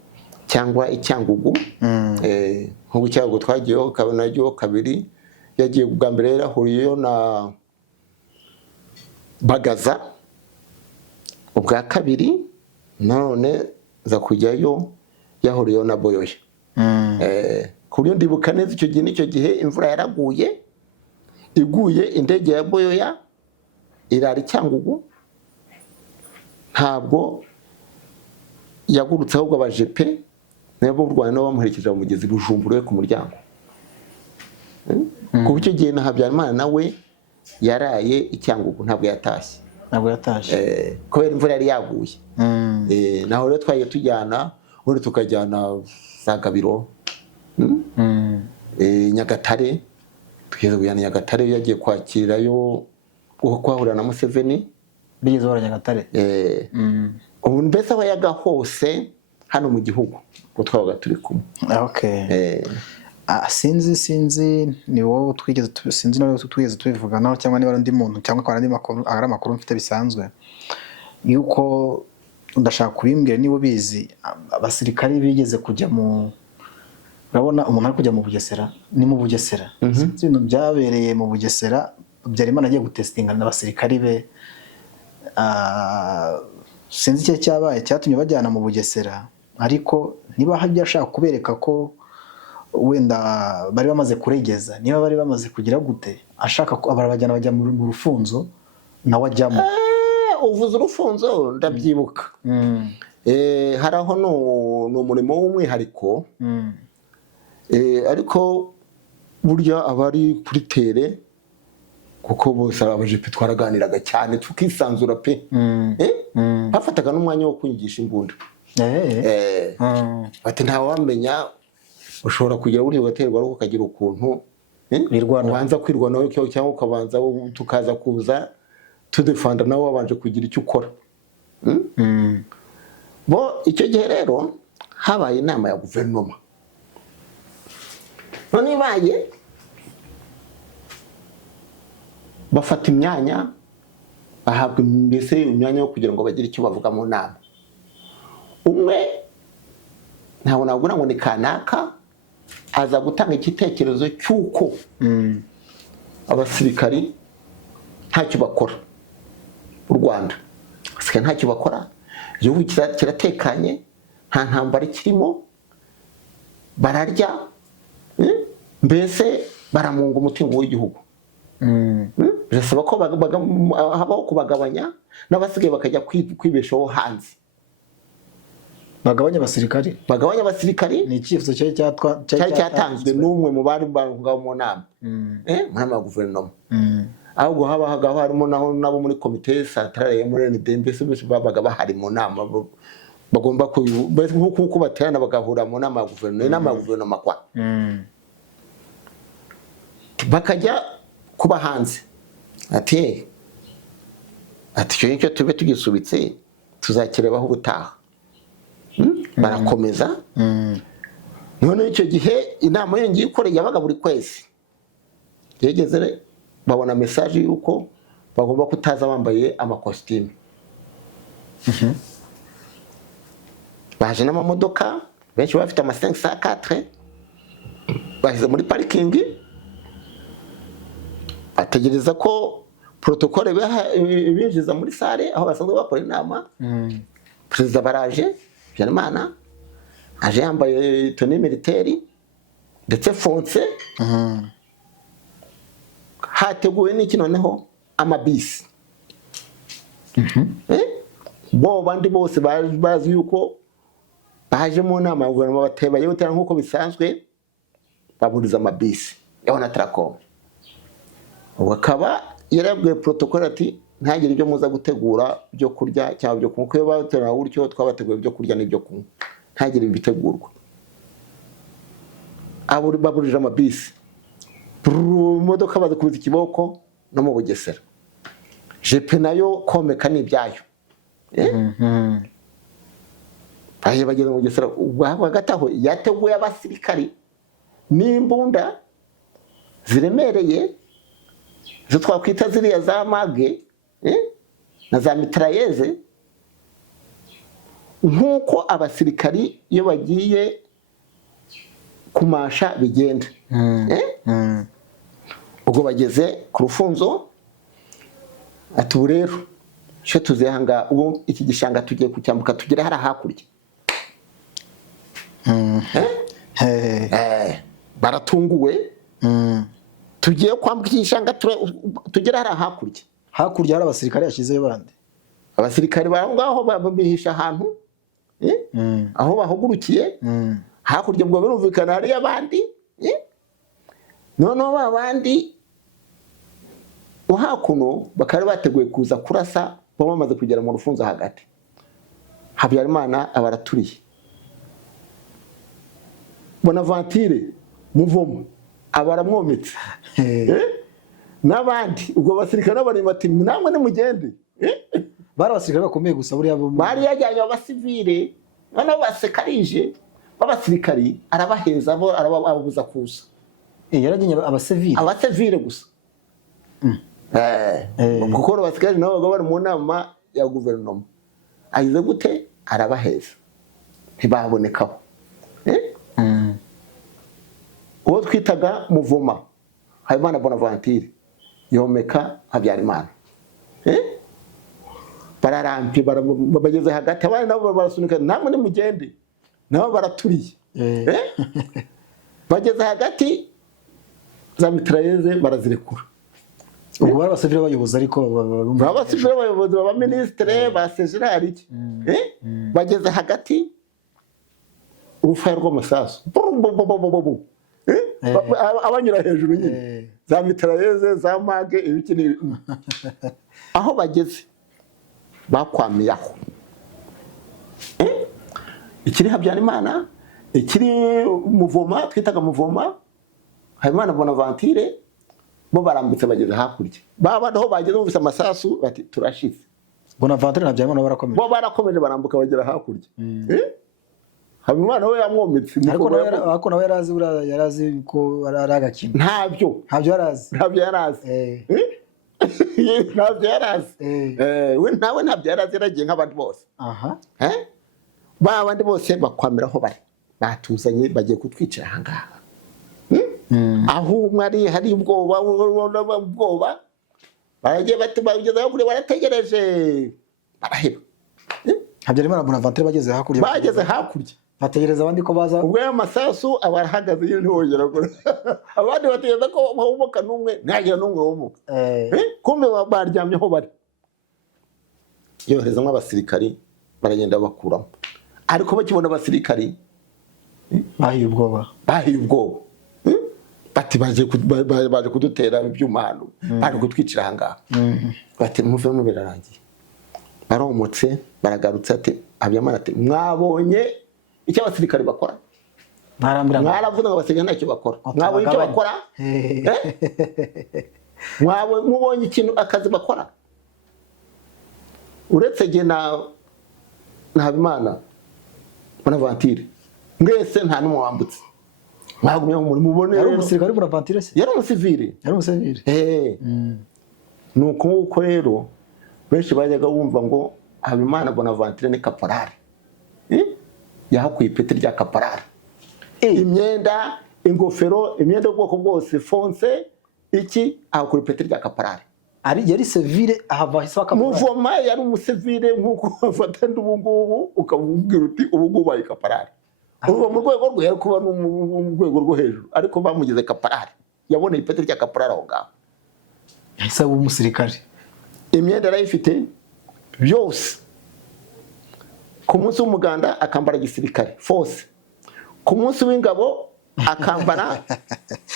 cyangwa i Cyangugu. Nk'ubu Cyangugu twagiyeho naryo kabiri, yagiye bwa mbere yarahuriyeyo na Bagaza, ubwa kabiri none za kujyayo yahuriyeho na Boyoya. Ku buryo ndibuka neza icyo gihe n'icyo gihe imvura yaraguye, iguye indege ya Boyoya irara i Cyangugu, ntabwo yagurutse ahubwo abajepe nabo b'u Rwanda bamuherekeje mu mugezi Bujumbura ku muryango. Ku buryo gihe na Habyarimana nawe yaraye i Cyangugu, ntabwo yatashye. Kubera imvura yari yaguye. Naho rero twagiye tujyana, ubundi tukajyana za Gabiro, Nyagatare, tugeze kujyana Nyagatare, yagiye kwakirirayo kwahurira na Museveni. Bigeze hora Nyagatare. Ubu mbese aho yaga hose hano mu gihugu ngo twabaga turi kumwe. Sinzi ni wowe sinzi nawe twigeze tubivuganaho cyangwa niba undi muntu cyangwa ko ari amakuru mfite bisanzwe yuko ndashaka kubimbwira niba ubizi. Abasirikari bigeze kujya urabona umuntu ari kujya mu Bugesera, ni mu Bugesera. Sinzi ibintu byabereye mu Bugesera, Habyarimana agiye gutestinga n'abasirikari be. Sinzi icyo cyabaye cyatumye bajyana mu Bugesera, ariko niba hajya ashaka kubereka ko wenda bari bamaze kuregeza, niba bari bamaze kugira gute, ashaka ko abarabajyana bajya mu rufunzo nawe ajyamo. Uvuze urufunzo ndabyibuka. Hari aho ni umurimo w'umwihariko, ariko burya abari kuri tere, kuko bose abajepe twaraganiraga cyane tukisanzura pe. Bafataga n'umwanya wo kwigisha imbunda. Bati ntawe wamenya, ushobora kugira buri ugaterwa ariko ukagira ukuntu ubanza kwirwana nawe cyangwa ukabanza tukaza kuza tudefanda nawe wabanje kugira icyo ukora. Bo icyo gihe rero habaye inama ya guverinoma, none ibaye bafata imyanya, bahabwa mbese imyanya yo kugira ngo bagire icyo bavuga mu nama. Umwe ntabwo nabura ngo ni kanaka aza gutanga igitekerezo cy'uko abasirikari ntacyo bakora, u Rwanda abasirikari ntacyo bakora, igihugu kiratekanye, nta ntambara kirimo, bararya, mbese baramunga umutungo w'igihugu. Birasaba ko habaho kubagabanya n'abasigaye bakajya kwibeshaho hanze. Bagabanya abasirikari ni icyifuzo cyari cyatanzwe n'umwe mu bari ngaho mu nama, mu nama ya guverinoma. Ahubwo habagaho harimo nabo muri komite santarare ya MND, mbese babaga bahari mu nama, bagomba nk'uko baterana bagahura mu nama ya guverinoma, inama ya guverinoma kwa bakajya kuba hanze. Ati icyo nicyo tube tugisubitse tuzakirebaho ubutaha. Barakomeza. None icyo gihe inama yongeye ikoreye yabaga buri kwezi. Yegeze babona message yuko bagomba kutaza bambaye amakositimu. Baje n'amamodoka, benshi bafite ama 504, bahize muri parikingi, bategereza ko protocole ibinjiza muri sale aho basanzwe bakora inama. Perezida baraje, Habyarimana aje yambaye tenue militaire ndetse fonse. Hateguwe n'iki noneho amabisi. Bo bandi bose bazi yuko baje mu nama ya guverinoma, batebaye butera nk'uko bisanzwe, baburiza amabisi yabona Tracom. Bakaba yarabwiye protocole ati ntagire ibyo muza gutegura byo kurya cyangwa byo kunywa, kuko baterana gutyo twabateguye byo kurya n'ibyo kunywa, ntagire ibitegurwa. Baburije amabisi, imodoka bazikubiza ikiboko no mu Bugesera. Jepe nayo komeka n'ibyayo. Baje bageze mu Bugesera, hagati aho yateguye abasirikari n'imbunda ziremereye zo twakwita ziriya za mage na za mitrayeze, nk'uko abasirikari iyo bagiye kumasha bigenda. Ubwo bageze ku rufunzo, ati ubu rero cyo tuzihanga, ubu iki gishanga tugiye kucyambuka tugere hari hakurya. Baratunguwe, tugiye kwambuka iki gishanga tugere hari hakurya. Hakurya hari abasirikare yashyizeyo bande? Abasirikare bari ngaho babihisha ahantu aho bahugurukiye. Hakurya ubwo birumvikana hari abandi, noneho babandi hakuno bakari bateguye kuza kurasa, bo bamaze kugera mu rufunzo hagati. Habyarimana abaraturiye, Bonaventure Muvoma abaramwometse, n'abandi. Ubwo basirikare bari bati namwe nimugende. Bari abasirikare bakomeye gusa buriya bari yajyanye abasivile, noneho basekarije b'abasirikari arabaheza, bo arababuza kuza. Yarajyanye abasivile gusa. Kuko abasirikari nabo bari mu nama ya guverinoma. Agize gute? Arabaheza, ntibabonekaho. Uwo twitaga Muvoma Habimana Bonaventure yomeka Habyarimana. Bararampi, bageze hagati, abandi nabo barasunika, namwe nimugende. Nabo baraturiye. Bageze hagati, za mitrayeze barazirekura. Ubwo bari abasivile bayobozi, ariko abasivile bayobozi, abaministre, basejerari iki. Bageze hagati, urufaya rw'amasasu abanyura hejuru nyine, za mitrayeze, za mage, ibiki. Aho bageze bakwamiye aho. Ikiri Habyarimana, ikiri Muvoma, twitaga Muvoma Habimana Bonaventure, bo barambutse bageze hakurya. Babandi aho bageze bumvise amasasu bati turashize. Bonaventure na Habyarimana barakomeje. Bo barakomeje barambuka bagera hakurya. Habimana we yamwometse. Ariko nawe yarazi ko ari agakino. Ntabyo yarazi. Ntabyo yarazi. We nawe ntabyo yarazi, yaragiye nk'abandi bose. Babandi bose bakwamira aho bari. Batuzanye bagiye kutwicira aha ngaha. Aho umwe hari ubwoba, baragiye batubagezaho kure, barategereje, baraheba. Habyarimana Bonaventure bageze hakurya. Bategereza abandi ko baza. Ubwo y'amasasu abarahagaze yine ntibongera gura. Abandi bategereza ko bahumuka n'umwe, ntagira n'umwe wumuka. Kumbe baryamye aho bari. Yoherezamo abasirikari baragenda bakuramo. Ariko bakibona abasirikari bahiye ubwoba. Bati baje kudutera ibyuma hano, bari kutwicira aha ngaha. Bati muvemo birarangiye. Baromotse, baragarutse, ati Habyarimana ati mwabonye icyo abasirikari bakora? Mwaravuga ngo abasirikari ntacyo bakora. Mwabonye icyo bakora? Mubonye ikintu akazi bakora? Uretse jye na Habimana Bonaventure, mwese nta n'umwe wambutse. Mwagumye muri mubone. Yari umusirikare Bonaventure se? Yari umusivile. Nuko nguko rero benshi bajyaga bumva ngo Habimana Bonaventure ni kaporari. Yahakuye ipeti rya kaporari. Imyenda, ingofero, imyenda y'ubwoko bwose, fonse, iki ahakura ipeti rya kaporari. Yari civile ahava hiswa kaporari. Muvoma yari umusivile nk'uko bafata ubu ngubu ukabubwira uti ubu ngubu ari kaporari. Ubu mu rwego rwe yari kuba mu rwego rwo hejuru, ariko bamugize kaporari. Yaboneye ipeti rya kaporari aho ngaho. Yahise aba umusirikare. Imyenda yarayifite byose. Ku munsi w'umuganda akambara gisirikare force. Ku munsi w'ingabo akambara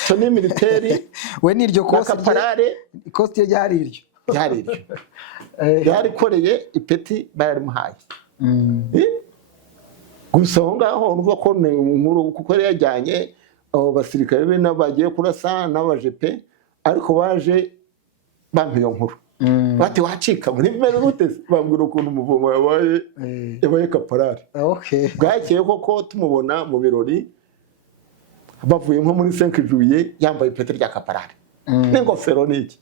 toni militeri. We niryo kosti ryari iryo. Yari koreye ipeti bararimuhaye. Gusa aho ngaho nuvuga ko inkuru kuko yari yajyanye abo basirikare be n'abagiye kurasa n'abajepe, ariko baje bampiyo nkuru. Bati wacika muri mbere rutese, bambwira ukuntu Muvoma yabaye kaporari. Bwakeye koko tumubona mu birori bavuye nko muri 5 juillet yambaye ipeti rya kaparari n'ingofero n'iki